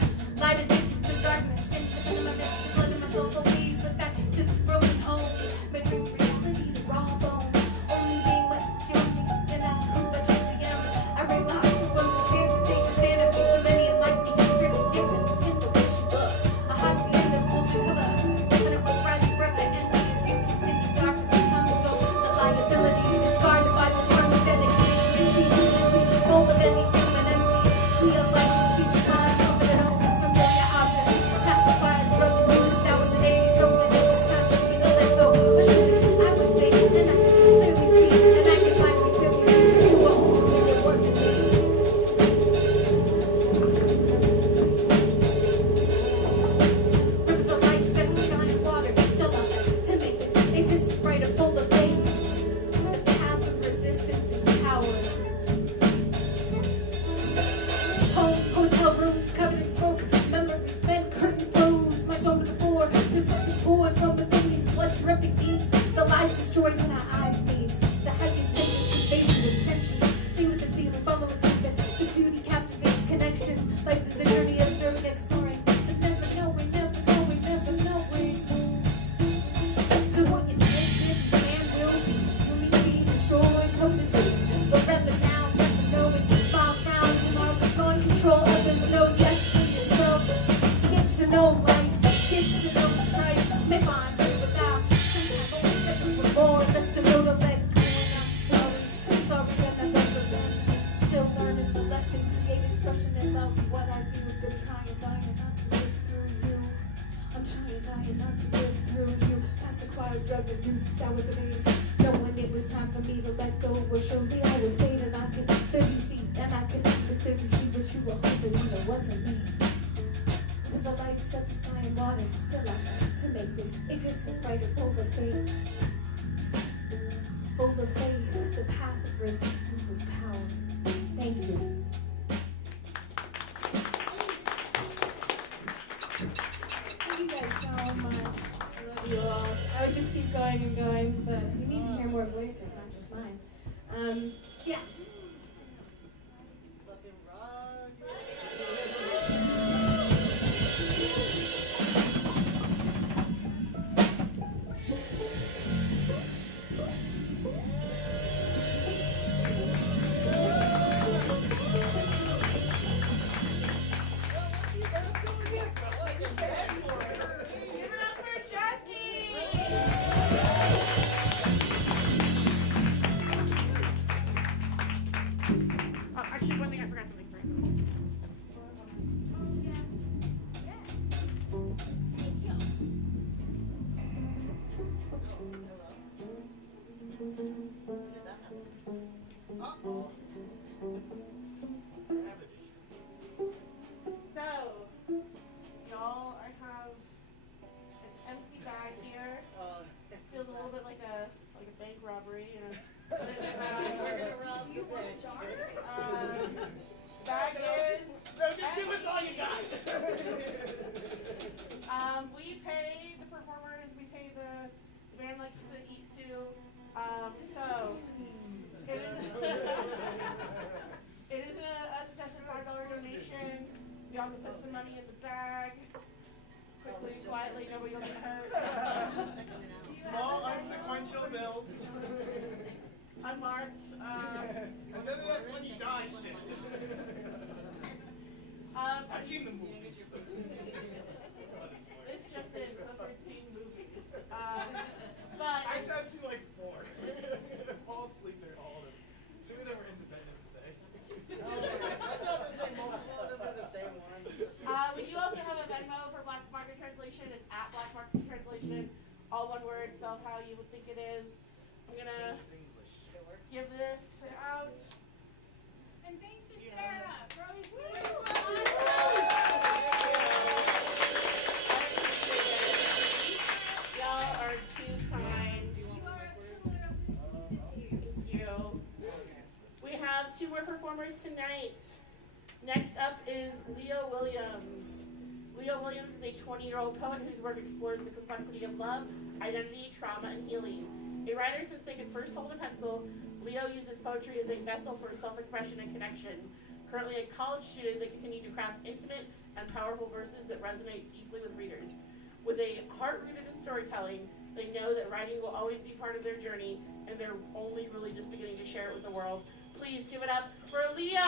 destroyed when our eyes meet. So how you say it, faces intentions. See with this feeling, follow its movement. This beauty captivates connection. Life is a journey, observing, exploring. But never knowing, never knowing, never knowing. So what intention man will be. When we see destroyed, cultivate. Forever now, never knowing. Smile, frown, tomorrow's gone. Control others, know yes for yourself. Get to know life, get to know strife. May find way without. Sometimes only looking for more. Best to know to let go. And I'm sorry that I've ever been. Still learning the lesson, create expression and love. What I do, good trying, dying not to live through you. I'm trying, dying not to live through you. Past acquired drug induced hours of days. Knowing it was time for me to let go. Well, surely I would fade and I could clearly see. And I could clearly see what you were holding when it wasn't me. Because the light set the sky and water. Still I fight to make this existence brighter, full of faith. Full of faith, the path of resistance is power. Thank you. Thank you guys so much. I love you all. I would just keep going and going, but we need to hear more voices, not just mine. Yeah. Fucking rock. Give it up for Jesse! Actually, one thing I forgot something for you. Uh-oh. So, y'all, I have an empty bag here. It feels a little bit like a bank robbery, you know. We're gonna rob you bank. Bag is. So just give us all you got. We pay the performers. We pay the band likes to eat too. So it is. It is a suggested $5 donation. Y'all can put some money in the bag. Quickly, quietly, nobody will get hurt. Small, unsequential bills. Unmarked. And none of that funny die shit. I've seen the movies. This just in, Clifford seen movies. But Actually, I've seen like 4. Fall asleep during all of them. 2 of them were Independence Day. We do also have a Venmo for Black Market Translation. It's at Black Market Translation. All one word, spelled how you would think it is. I'm gonna give this out. And thanks to Sarah for always being Y'all are too kind. You are a pillar of this community. Thank you. We have 2 more performers tonight. Next up is Leo Williams. Leo Williams is a 20-year-old poet whose work explores the complexity of love, identity, trauma, and healing. A writer since they could first hold a pencil, Leo uses poetry as a vessel for self-expression and connection. Currently a college student, they continue to craft intimate and powerful verses that resonate deeply with readers. With a heart rooted in storytelling, they know that writing will always be part of their journey, and they're only really just beginning to share it with the world. Please give it up for Leo!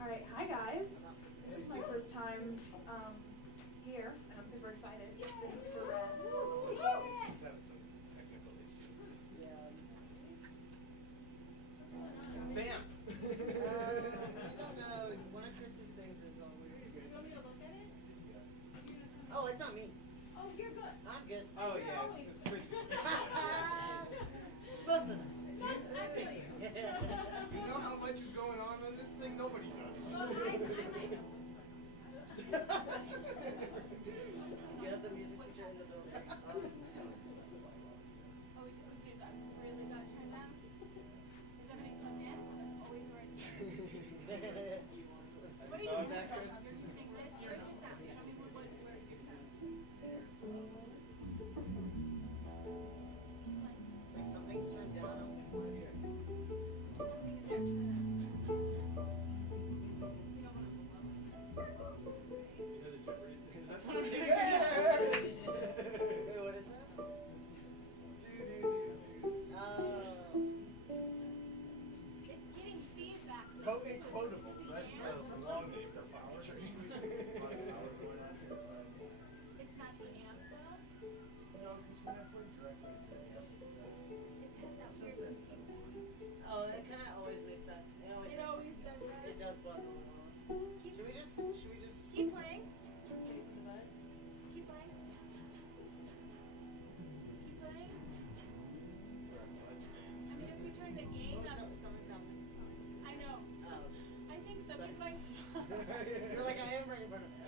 All right, hi guys. This is my first time here, and I'm super excited. It's been super rad. Just having some technical issues. Bam! I don't know. One of Chris's things is all weird. Do you want me to look at it? Oh, it's not me. Oh, you're good. I'm good. Oh yeah, it's Chris's. Most of them. No, I feel you. You know how much is going on this thing? Nobody does. Well, I might know what's going on. Do you have the music teacher in the building? Oh, we got really got turned down? Is everything quotable, so that's the long name for poetry. It's not the amp though. No, because we're not playing directly to the amp. It has that weird feedback. Oh, that kind of always makes sense. It always, It makes always sense. does that. It does buzz a little. Keep, Should we just keep playing. take the buzz? Keep playing. Keep playing. We're a buzz band. I mean, if we turn the gain Oh, up, something's happening. I know. Oh. I think so. Keep playing. You're like, I am right in front of me.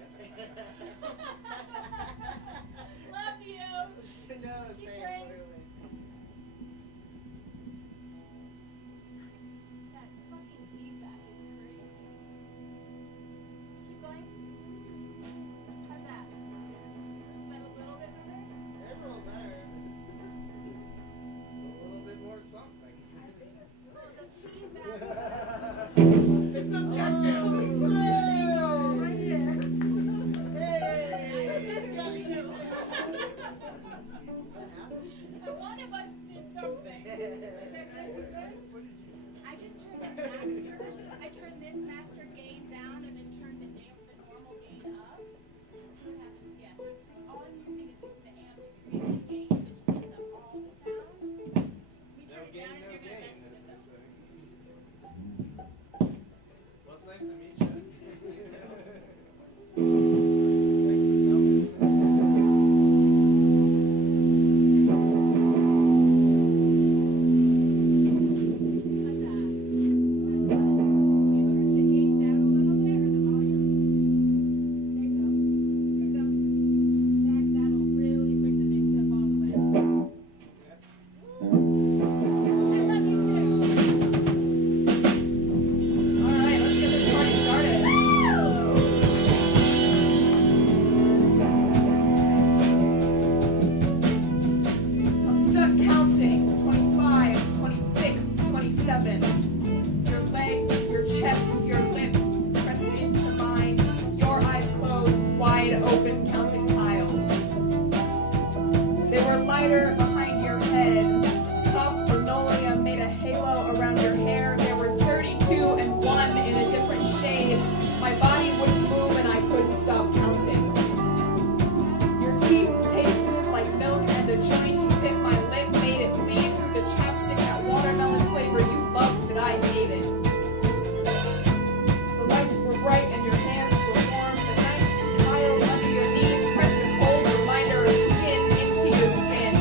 Love you. No, Keep same, playing. literally. That fucking feedback is crazy. Keep going. How's that? Is that a little bit better? It is a little better. It's a little bit more something. I think it's well, the feedback. It's subjective. Oh, right here. One of us did something. Is that good? We're good? I just turned the master. I turned this master gain down and then turned the normal gain up. So what happens? Yes. All I'm using is using the amp to create a gain, which picks up all the sound. We No turn it gain, down no and you're gain, gonna mess as with they it. say. Well, it's nice to meet you. How's that? Is that good? You turn the gain down a little bit or the volume? There you go. There you go. That'll really bring the mix up all the way. I love you too. All right, let's get this party started. I'm stuck counting 25, 26, 27. Your legs, your chest, your lips pressed into mine. Your eyes closed, wide open, counting tiles. They were lighter behind your head. Soft linoleum made a halo around your hair. There were 32 and 1 in a different shade. My body wouldn't move and I couldn't stop counting. Your teeth tasted like milk and a joint. You bit my lip, made it bleed through the chapstick. That watermelon flavor you loved that I hated. The lights were bright and your hands were warm. The 92 tiles under your knees pressed a cold reminder of skin into your skin.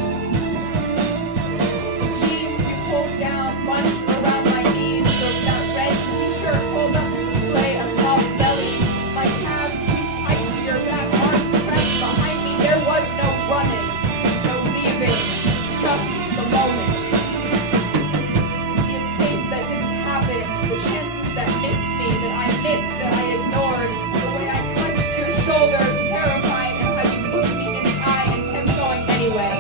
The jeans you pulled down bunched around my knees. That red t-shirt pulled up to display a soft belly. My calves squeezed tight to your back, arms trapped behind me. There was no running, no leaving, just the moment. The escape that didn't happen, the chances that missed me, that I missed, that I ignored. The way I clutched your shoulders, terrified, and how you looked me in the eye and kept going anyway.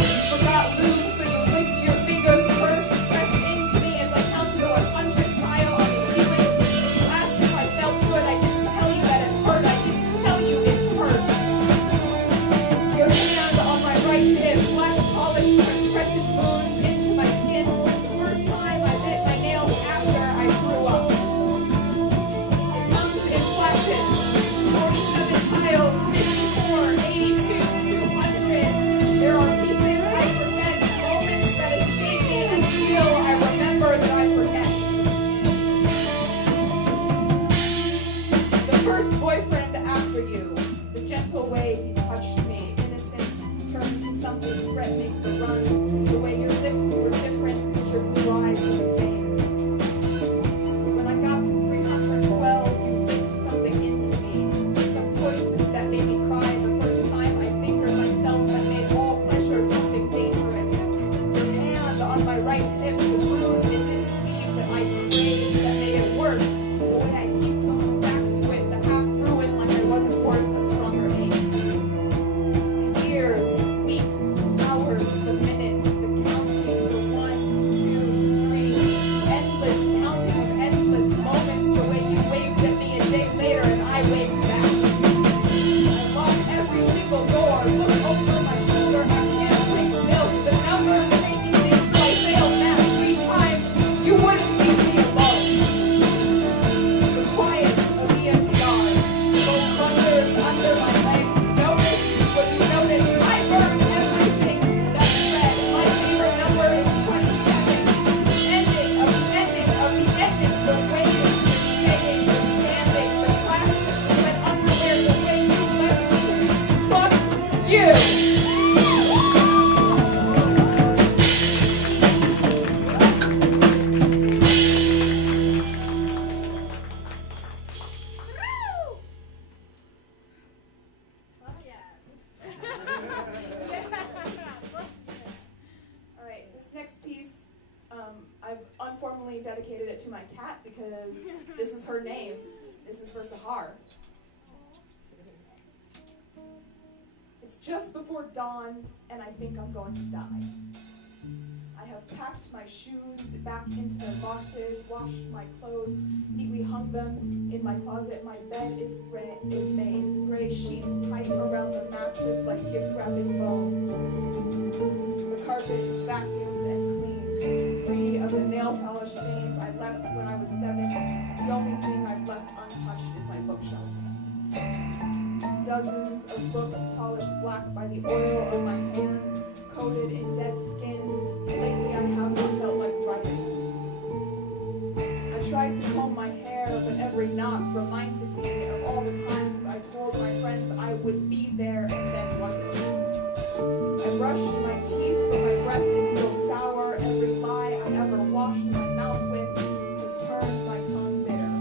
You forgot lube, so you licked your fingers first next piece, I've unformally dedicated it to my cat because this is her name. This is for Sahar. It's just before dawn, and I think I'm going to die. I have packed my shoes back into their boxes, washed my clothes, neatly hung them in my closet. My bed is made, gray sheets tight around the mattress like gift wrapping bones. The carpet is vacuumed and cleaned, free of the nail polish stains I left when I was 7. The only thing I've left untouched is my bookshelf. Dozens of books polished black by the oil of my hands, coated in dead skin. Lately I have not felt like writing. I tried to comb my hair, but every knot reminded me of all the times I told my friends I would be there and then wasn't. I brushed my teeth, but my breath is still sour. Every lie I ever washed my mouth with has turned my tongue bitter.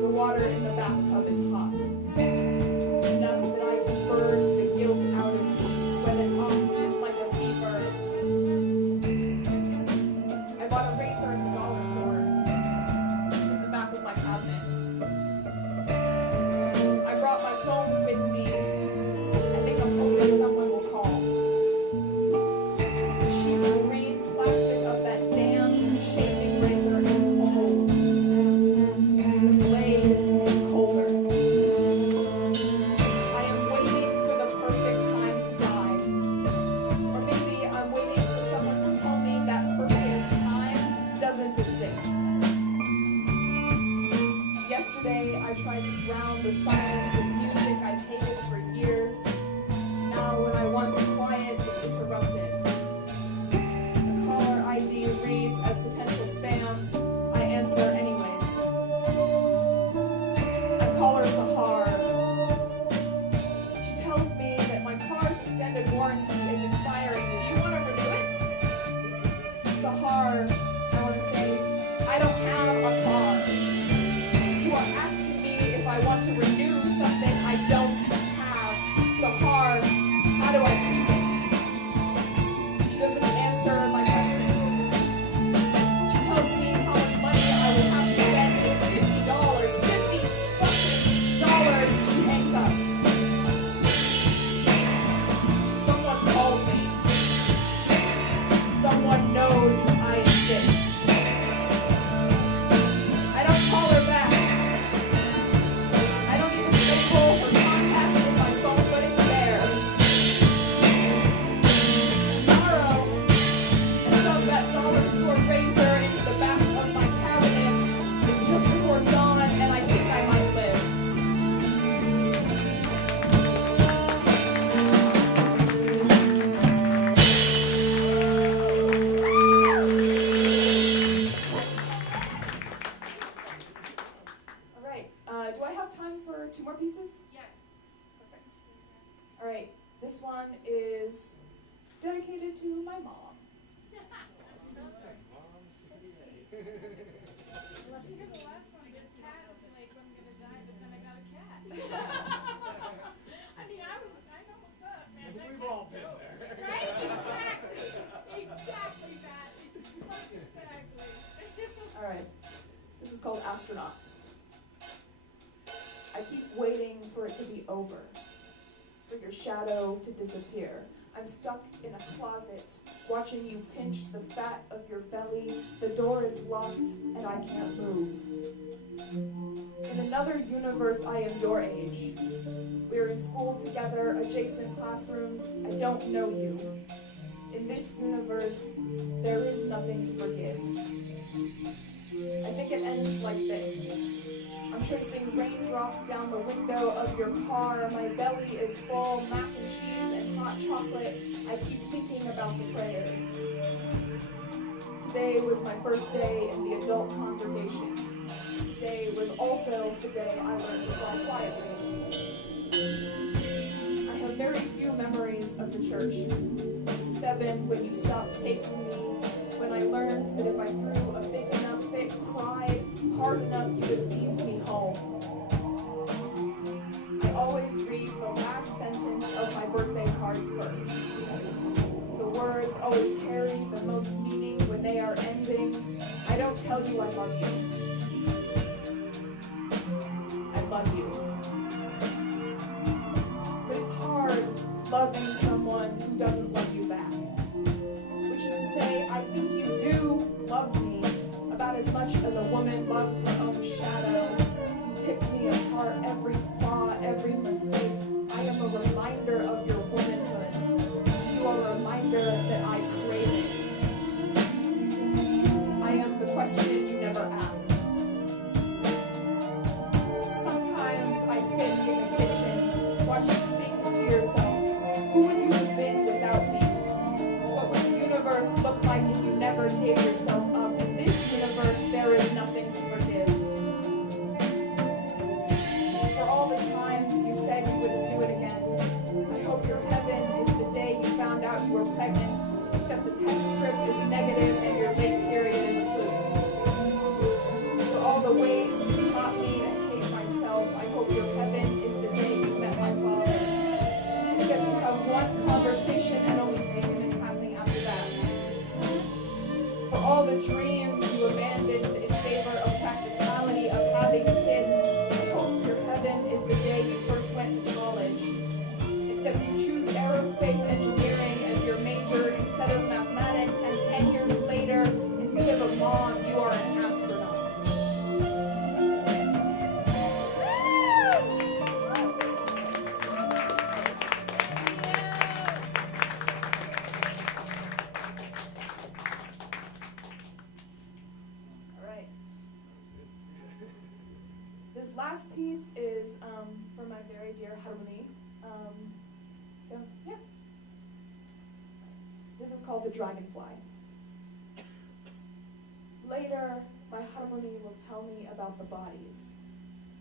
The water in the bathtub is hot. Enough that I can burn the guilt out of me, sweat it off like a fever. I bought a razor at the dollar store. It's in the back of my cabinet. I brought my phone with me. I think I'm hoping someone will call. The cheap green plastic of that damn shaving razor is cold. The blade is colder. I am waiting for the perfect time to die. Or maybe I'm waiting for someone to tell me that perfect time doesn't exist. Yesterday, I tried to drown the silence with music I've hated for years. Now, when I want the quiet, it's interrupted. The caller ID reads as potential spam. I answer anyways. I call her Sahar. She tells me that my car's extended warranty is expiring. Do you want to renew it? Sahar, I want to say, I don't have a car. You are asking me if I want to renew something I don't have. Sahar, how do I keep it? She doesn't answer my questions. She tells me how much money I will have to spend. It's $50. $50 fucking dollars. She hangs up. Someone called me. Someone knows I exist. I don't call her back. I don't even label her contact in my phone, but it's there. Tomorrow, I shove that dollar store razor into the back of my cabinet. It's just before dawn, and I think I might live. All right. Do I have time for 2 more pieces? Yes. Perfect. All right. This one is dedicated to my mom. Well, she took the last one. I guess cat is like, I'm gonna die, but then I got a cat. I mean, I know what's up, man. That We've cat's all been dope. there. Right? Exactly. Exactly that. Exactly. All right. This is called Astronaut. I keep waiting for it to be over, for your shadow to disappear. I'm stuck in a closet, watching you pinch the fat of your belly. The door is locked, and I can't move. In another universe, I am your age. We're in school together, adjacent classrooms. I don't know you. In this universe, there is nothing to forgive. I think it ends like this. I'm tracing raindrops down the window of your car. My belly is full, mac and cheese and hot chocolate. I keep thinking about the prayers. Today was my first day in the adult congregation. Today was also the day I learned to fly quietly. I have very few memories of the church. I was 7 when you stopped taking me, when I learned that if I threw a big enough fit, cried hard enough, you would leave me home. I always read the last sentence of my birthday cards first. The words always carry the most meaning when they are ending. I don't tell you I love you. I love you. But it's hard loving someone who doesn't love you back. Which is to say, I think you do love me about as much as a woman loves her own shadow. You pick me apart, every flaw, every mistake. I am a reminder of your womanhood. You are a reminder that I crave it. I am the question you never asked. Sometimes I sit in the kitchen, watch you sing to yourself. Who would you have been without me? What would the universe look like if you never gave yourself up? In this universe, there is nothing to forgive. For all the times you said you wouldn't do it again, I hope your heaven is the day you found out you were pregnant, except the test strip is negative and your late period is a fluke. For all the ways you taught me to hate myself, I hope your heaven is the day you met my father, except you have one conversation and only see him in passing after that. For all the dreams you abandoned in favor of practicality of having kids, I hope your heaven is the day you first went to college, except you choose aerospace engineering as your major instead of mathematics, and 10 years later, instead of a mom, you are an astronaut. This last piece is for my very dear Harmony. So, yeah. This is called The Dragonfly. Later, my Harmony will tell me about the bodies,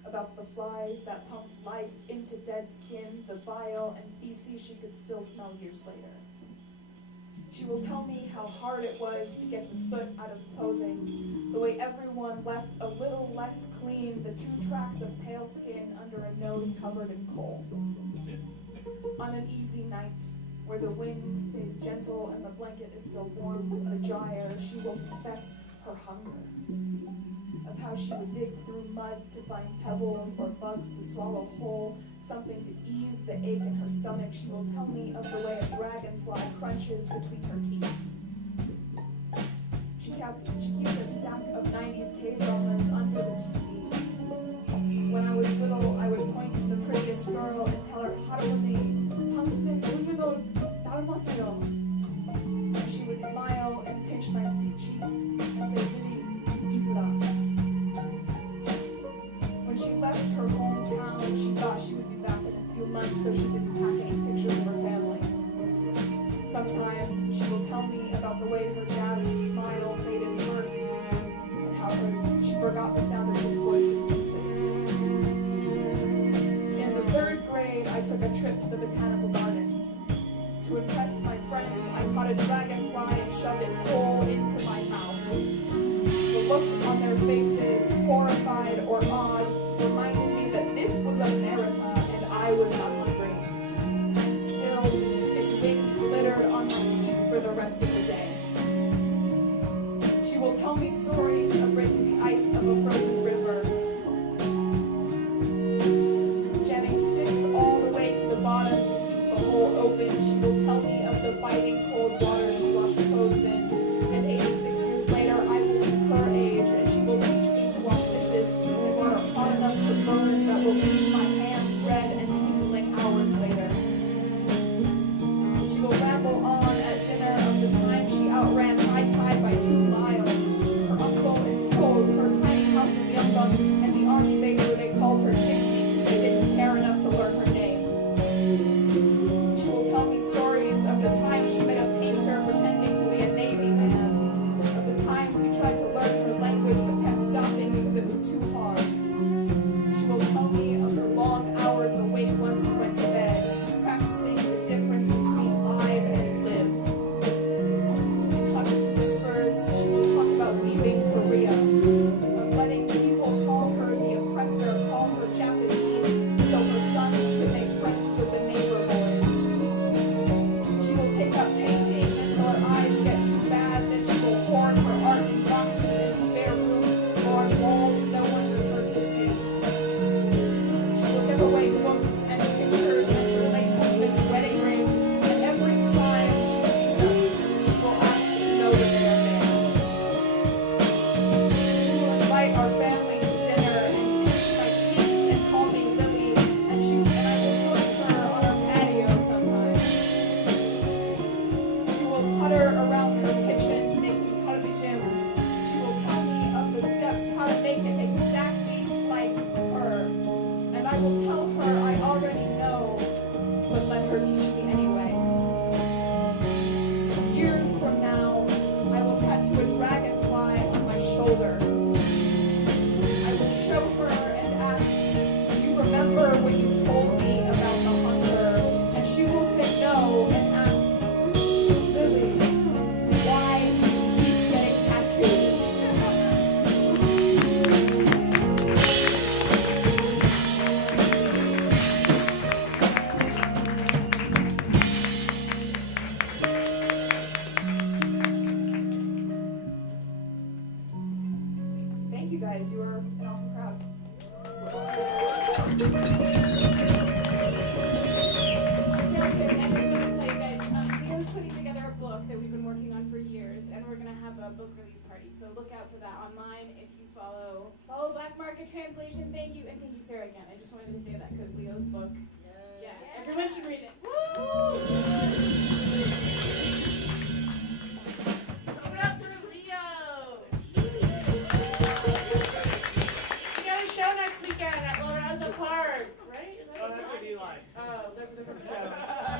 about the flies that pumped life into dead skin, the bile and feces she could still smell years later. She will tell me how hard it was to get the soot out of clothing, the way everyone left a little less clean, the 2 tracks of pale skin under a nose covered in coal. On an easy night, where the wind stays gentle and the blanket is still warm from the gyre, she will confess her hunger, of how she would dig through mud to find pebbles or bugs to swallow whole, something to ease the ache in her stomach. She will tell me of the way a dragonfly crunches between her teeth. She keeps a stack of 90s K-dramas under the TV. When I was little, I would point to the prettiest girl and tell her, "Harmony, 당신은 눈을 닮았어요." And she would smile and pinch my cheeks and say, "Lily, 이쁘다." When she left her hometown, she thought she would be back in a few months, so she didn't pack any pictures of her family. Sometimes she will tell me about the way her dad's smile faded first, and how she forgot the sound of his voice in pieces. In the 3rd grade, I took a trip to the botanical gardens. To impress my friends, I caught a dragonfly and shoved it whole into my mouth. The look on their faces, horrified or awed, reminded me that this was America and I was not hungry. And still, its wings glittered on my teeth for the rest of the day. She will tell me stories of breaking the ice of a frozen river, jamming sticks all the way to the bottom to keep the hole open. She will tell me of the biting cold water she washed clothes in, and 86 years later I will be her age, and she will teach me to wash dishes in water hot enough to burn that will leave my hands red and tingling hours later. She will ramble on at dinner of the time she outran high tide by 2 miles, her uncle in Seoul, her tiny house in Myeongdong, and the army base where they called her Dixie because they didn't care enough to learn her name. She will tell me stories of the time she met a painter pretending to be a Navy man, of the times he tried to learn her language but kept stopping because it was too hard. She will tell me of her long hours awake once he went to bed, practicing the difference between live and live. In hushed whispers, she will talk about leaving Korea, of letting people call her the oppressor, call her Japanese, take up painting until her eyes get too bad. Then she will hoard her art in boxes in a spare room or on walls no one but her can see. She will give away books and pictures and her late husband's wedding ring, and every time she sees us, she will ask to know when they are there. She will invite our family to dinner and pinch my cheeks and call me Lily, and I will join her on our patio sometimes. She will putter around her kitchen making kalbijim. She will tell me up the steps how to make it exactly like her. And I will tell her I already know, but let her teach me anyway. Years from now, I will tattoo a dragonfly on my shoulder. I will show her and ask, do you remember when you told me about the hunger? And she will say no and ask, Lily, why do you keep getting tattoos? Sweet. Thank you guys. You are an awesome crowd. Real quick, I just want to tell you guys, Leo's putting together a book that we've been working on for years, and we're gonna have a book release party. So look out for that online if you follow Black Market Translation. Thank you, and thank you, Sarah, again. I just wanted to say that because Leo's book, yeah, everyone should read it. Open up for Leo. We got a show next weekend at La Raza Park, right? Is that Oh, what that's it with is? Eli. Oh, that's a different show.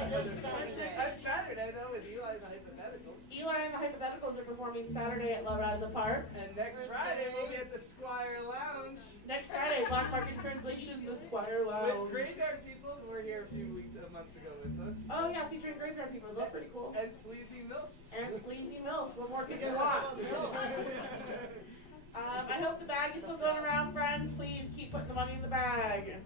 That's Saturday, though, with Eli and the Hypotheticals. Eli and the Hypotheticals are performing Saturday at La Raza Park. And next Friday, we'll be at the Squire Lounge. Next Friday, Black Market Translation, the Squire With Lounge. Graveyard People, who were here a few months ago with us. Oh yeah, featuring Graveyard People. That's pretty cool. And Sleazy Milfs. And Sleazy Mills. What more could you want? I hope the bag is still going around, friends. Please keep putting the money in the bag.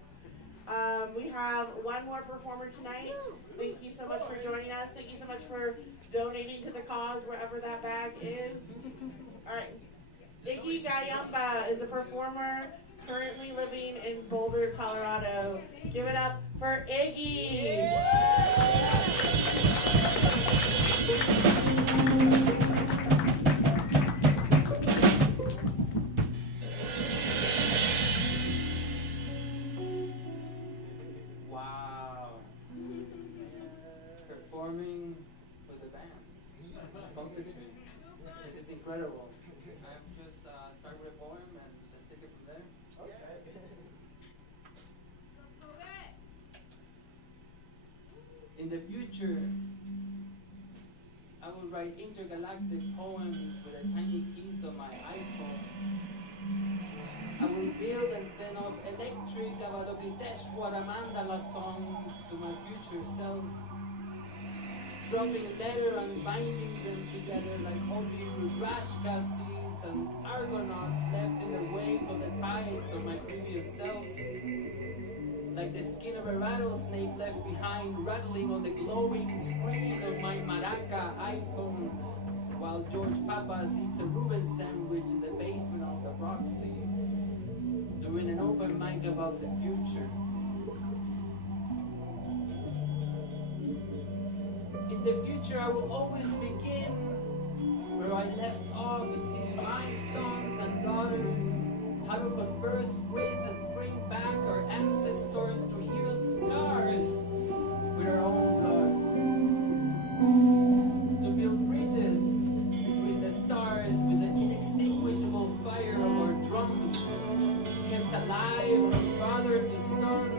We have one more performer tonight. Thank you so much for joining us. Thank you so much for donating to the cause wherever that bag is. All right. Iggy Gayamba is a performer currently living in Boulder, Colorado. Give it up for Iggy. Wow. Performing with a band. Puppetry. This is incredible. I'm just start with a poem and let's take it from there. In the future, I will write intergalactic poems with a tiny keys on my iPhone. I will build and send off electric Avalokiteshwara mandala songs to my future self, dropping letter and binding them together like holy Rudrashka seeds and argonauts left in the wake of the tides of my previous self. Like the skin of a rattlesnake left behind, rattling on the glowing screen of my Maraca iPhone, while George Papas eats a Reuben sandwich in the basement of the Roxy, doing an open mic about the future. In the future, I will always begin where I left off and teach my sons and daughters how to converse with and bring back our ancestors to heal scars with our own blood. To build bridges between the stars with the inextinguishable fire of our drums, kept alive from father to son,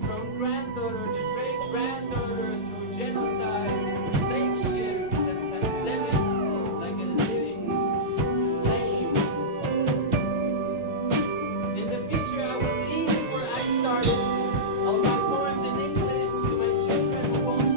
from granddaughter to great-granddaughter through genocides and slave ships and pandemics like a living flame. In the future, I will leave where I started. I'll write poems in English to my children who won't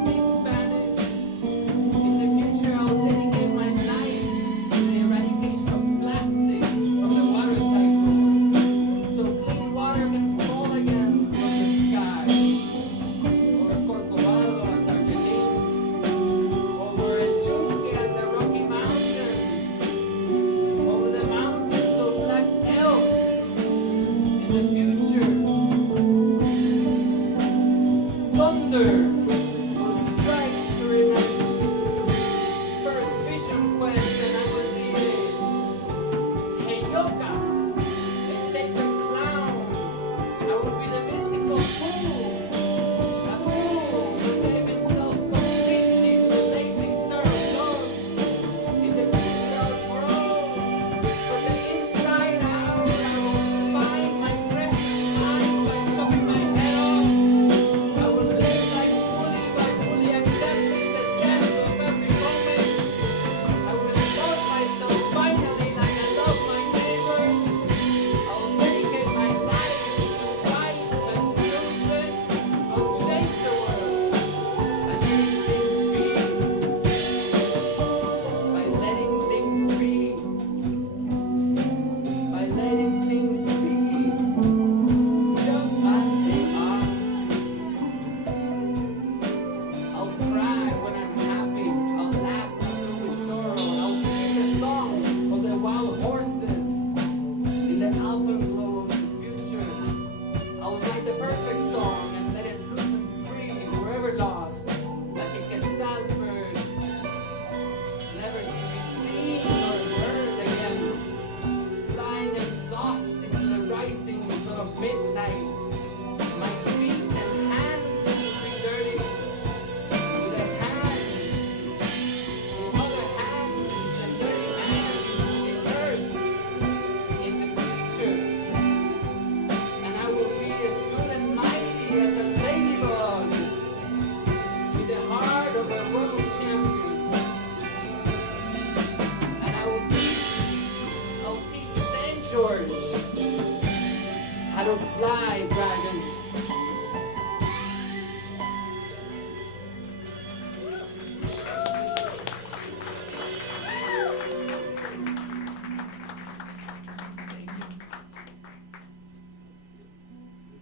So fly, dragons.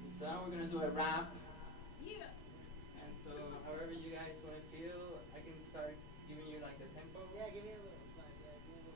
So now we're gonna do a rap. Yeah. And so however you guys want to feel, I can start giving you like the tempo. Yeah, give me a little. Yeah, give me a little.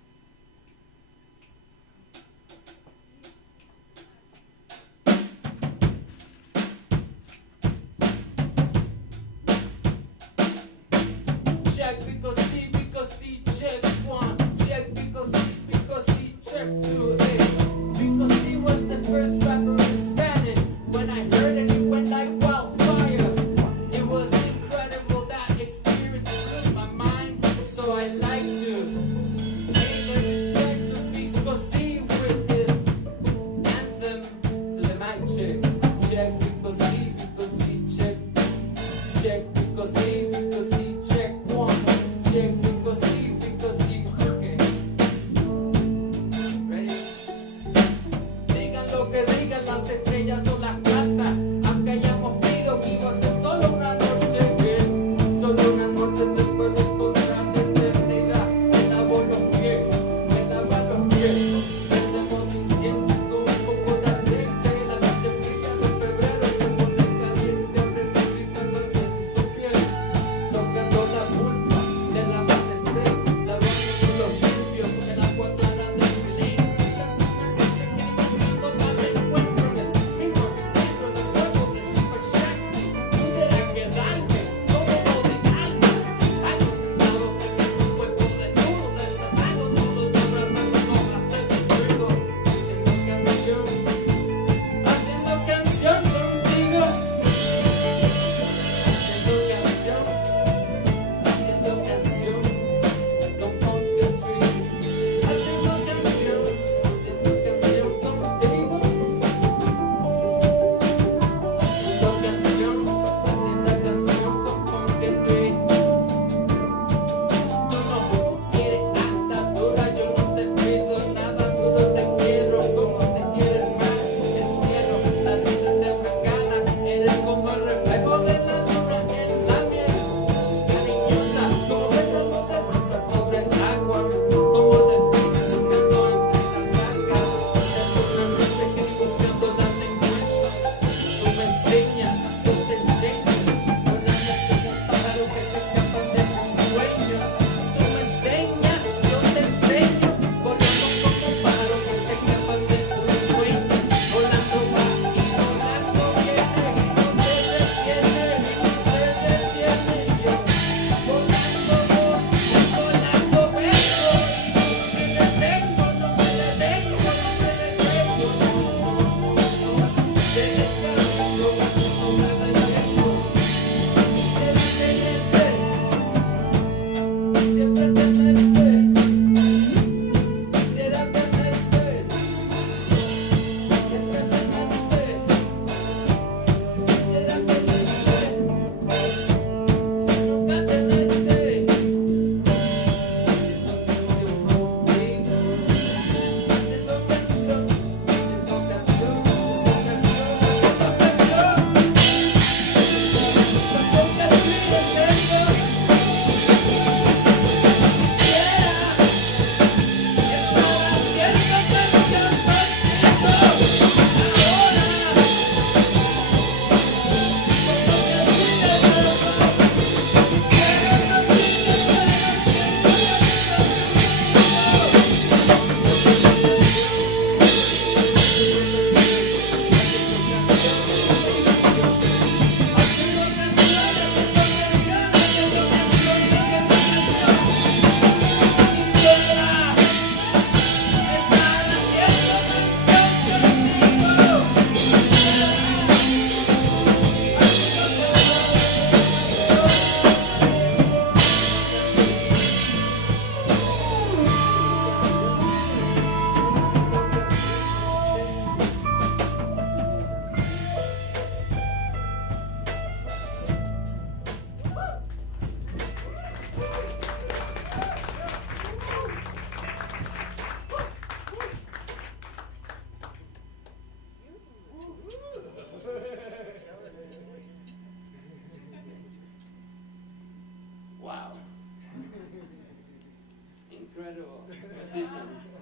incredible musicians.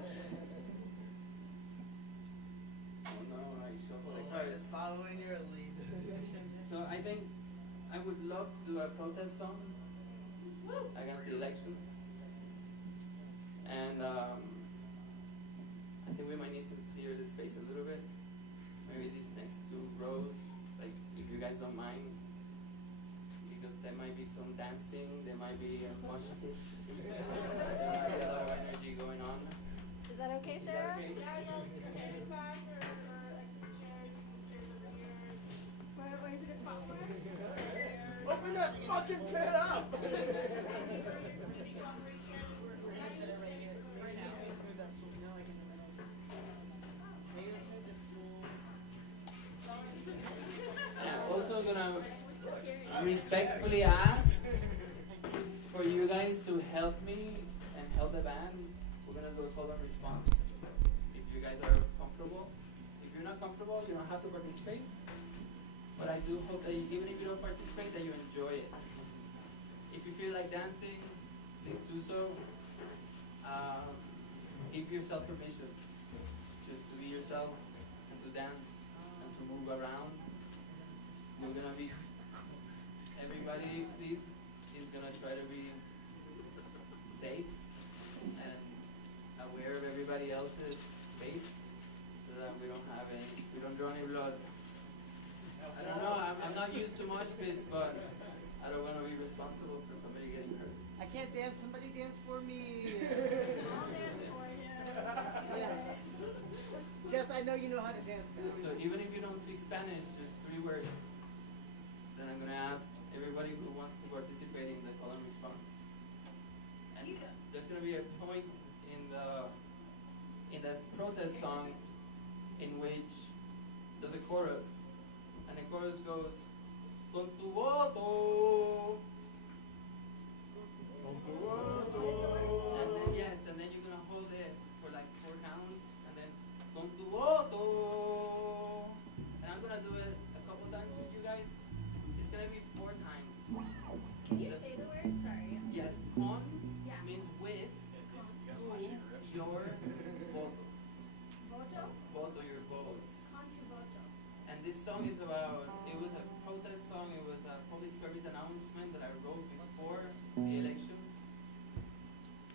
Oh no, I shuffle the cards. Following your lead. So I think I would love to do a protest song against the elections. And I think we might need to clear the space a little bit. Maybe these next 2 rows, like if you guys don't mind, because there might be some dancing, there might be a mosh pit, there might be a lot of energy going on. Is that okay, Is that Sarah? okay? Where's a good spot for it? Open that fucking pit up! And I'm also gonna respectfully ask for you guys to help me and help the band. We're gonna do a call and response. If you guys are comfortable. If you're not comfortable, you don't have to participate. But I do hope that even if you don't participate, that you enjoy it. If you feel like dancing, please do so. Give yourself permission just to be yourself and to dance and to move around. We're gonna be, everybody please is gonna try to be safe and aware of everybody else's space so that we don't draw any blood. I don't know, I'm not used to mosh pits, but I don't want to be responsible for somebody getting hurt. I can't dance, somebody dance for me. I'll dance for you. Yes. Just I know you know how to dance now. So even if you don't speak Spanish, just 3 words, then I'm going to ask everybody who wants to participate in the call and response. And there's going to be a point in the protest song in which there's a chorus, and the chorus goes, "Con tu voto." And then yes, and then you're gonna hold it for like 4 counts, and then "Con tu voto." And I'm gonna do it a couple times with you guys. It's gonna be 4 times. Can you say the word? Sorry. Yes, con Yeah. means with, to your voto. Voto? Voto, your vote. Con tu voto. And this song is about, it was a protest song, it was a public service announcement that I wrote before the elections.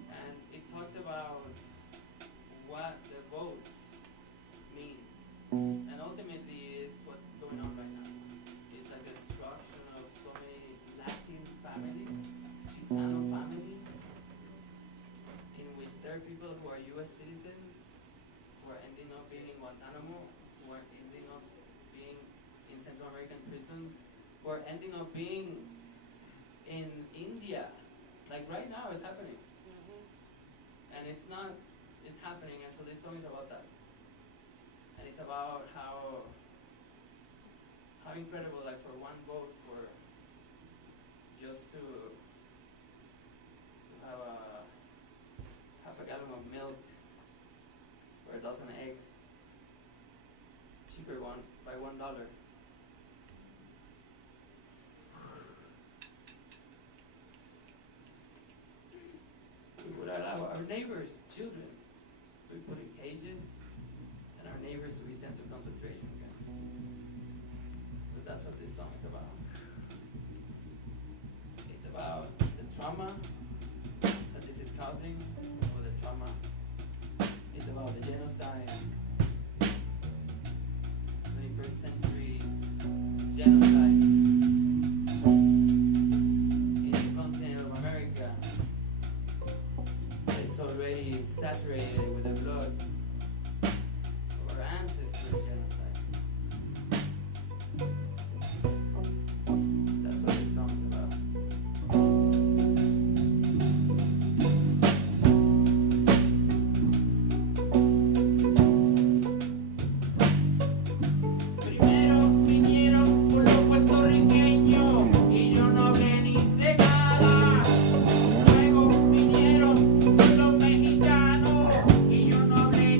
And it talks about what the vote means. And ultimately is what's going on right now. It's like the destruction of so many Latin families, Chicano families, in which there are people who are US citizens, who are ending up being in Guantanamo, who are ending up being in Central American prisons, who are ending up being in India. Like right now it's happening. And it's happening, and so this song is about that. And it's about how incredible, like for 1 vote, for just to have a half a gallon of milk or a dozen eggs, cheaper by $1. We would allow our neighbors' children to be put in cages, and our neighbors to be sent to concentration camps. So that's what this song is about. It's about the trauma that this is causing, or the trauma. It's about the genocide, 21st century genocide in the continent of America. It's already saturated with the blood of our ancestors' genocide. That's what this song's about. Primero vinieron por los puertorriqueños y yo no hablé ni sé nada. Luego vinieron por los mexicanos y yo no hablé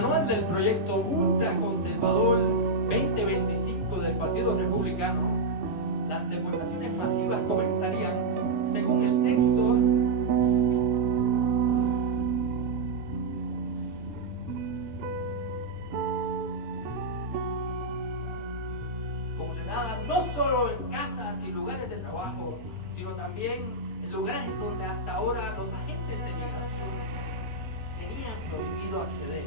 manual del proyecto ultraconservador 2025 del Partido Republicano, las deportaciones masivas comenzarían, según el texto, controladas no solo en casas y lugares de trabajo, sino también en lugares en donde hasta ahora los agentes de migración tenían prohibido acceder.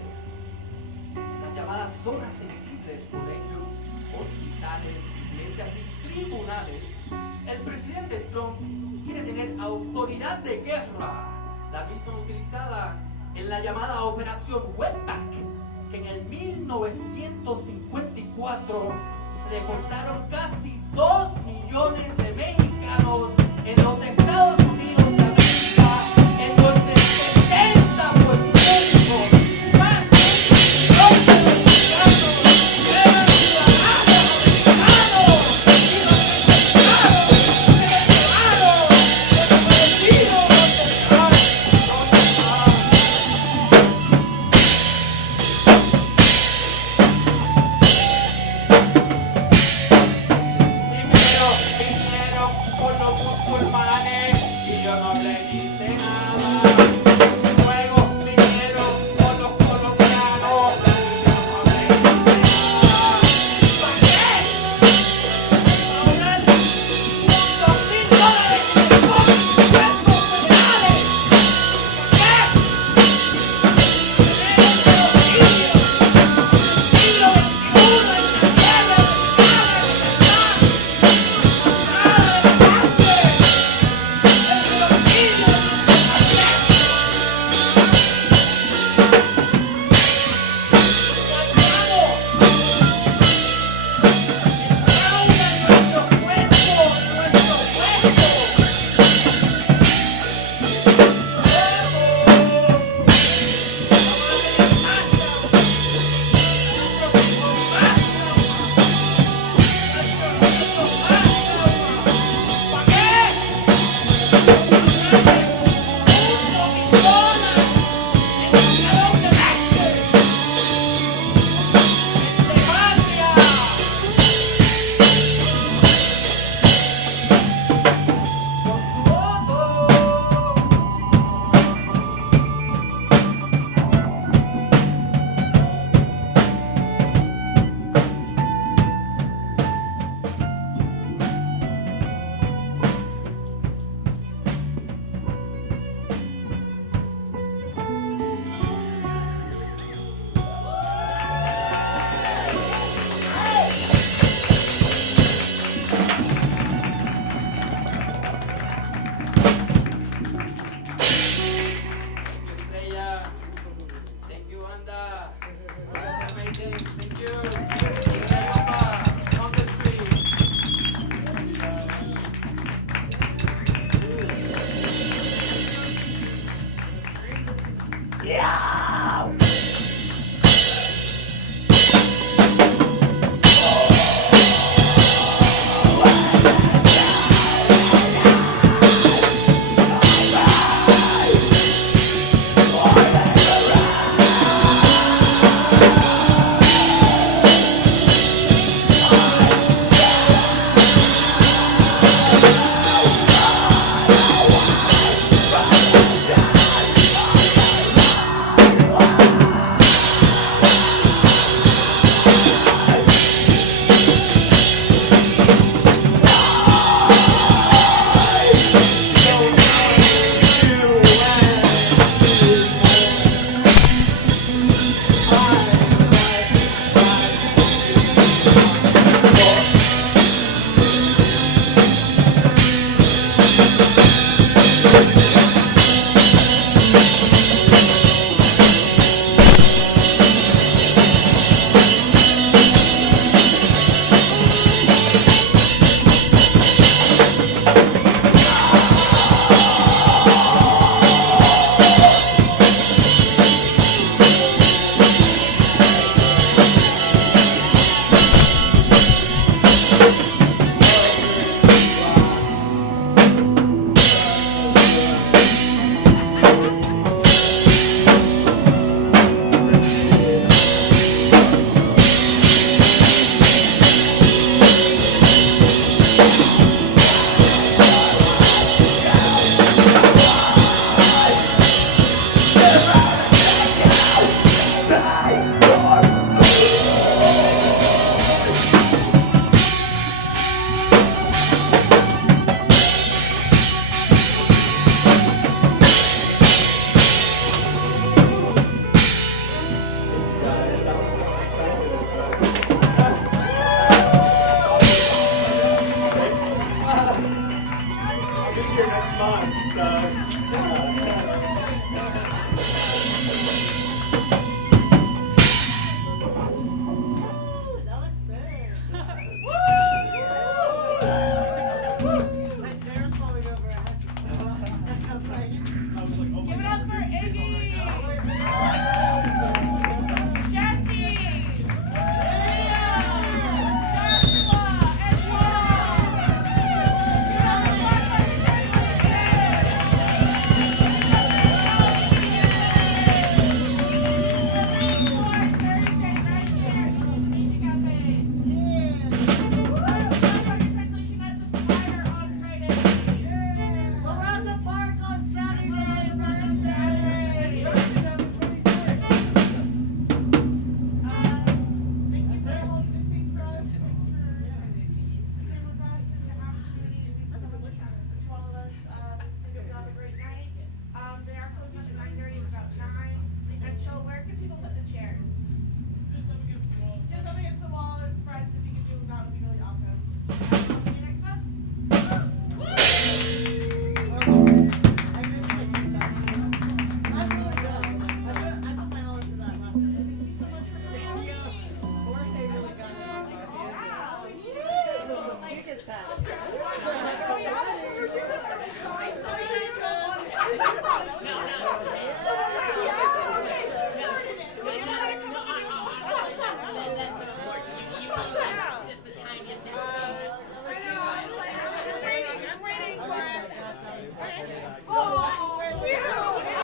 Las llamadas zonas sensibles, colegios, hospitales, iglesias y tribunales. El presidente Trump quiere tener autoridad de guerra, la misma utilizada en la llamada Operación Wetback, que en el 1954 se deportaron casi 2 millones de mexicanos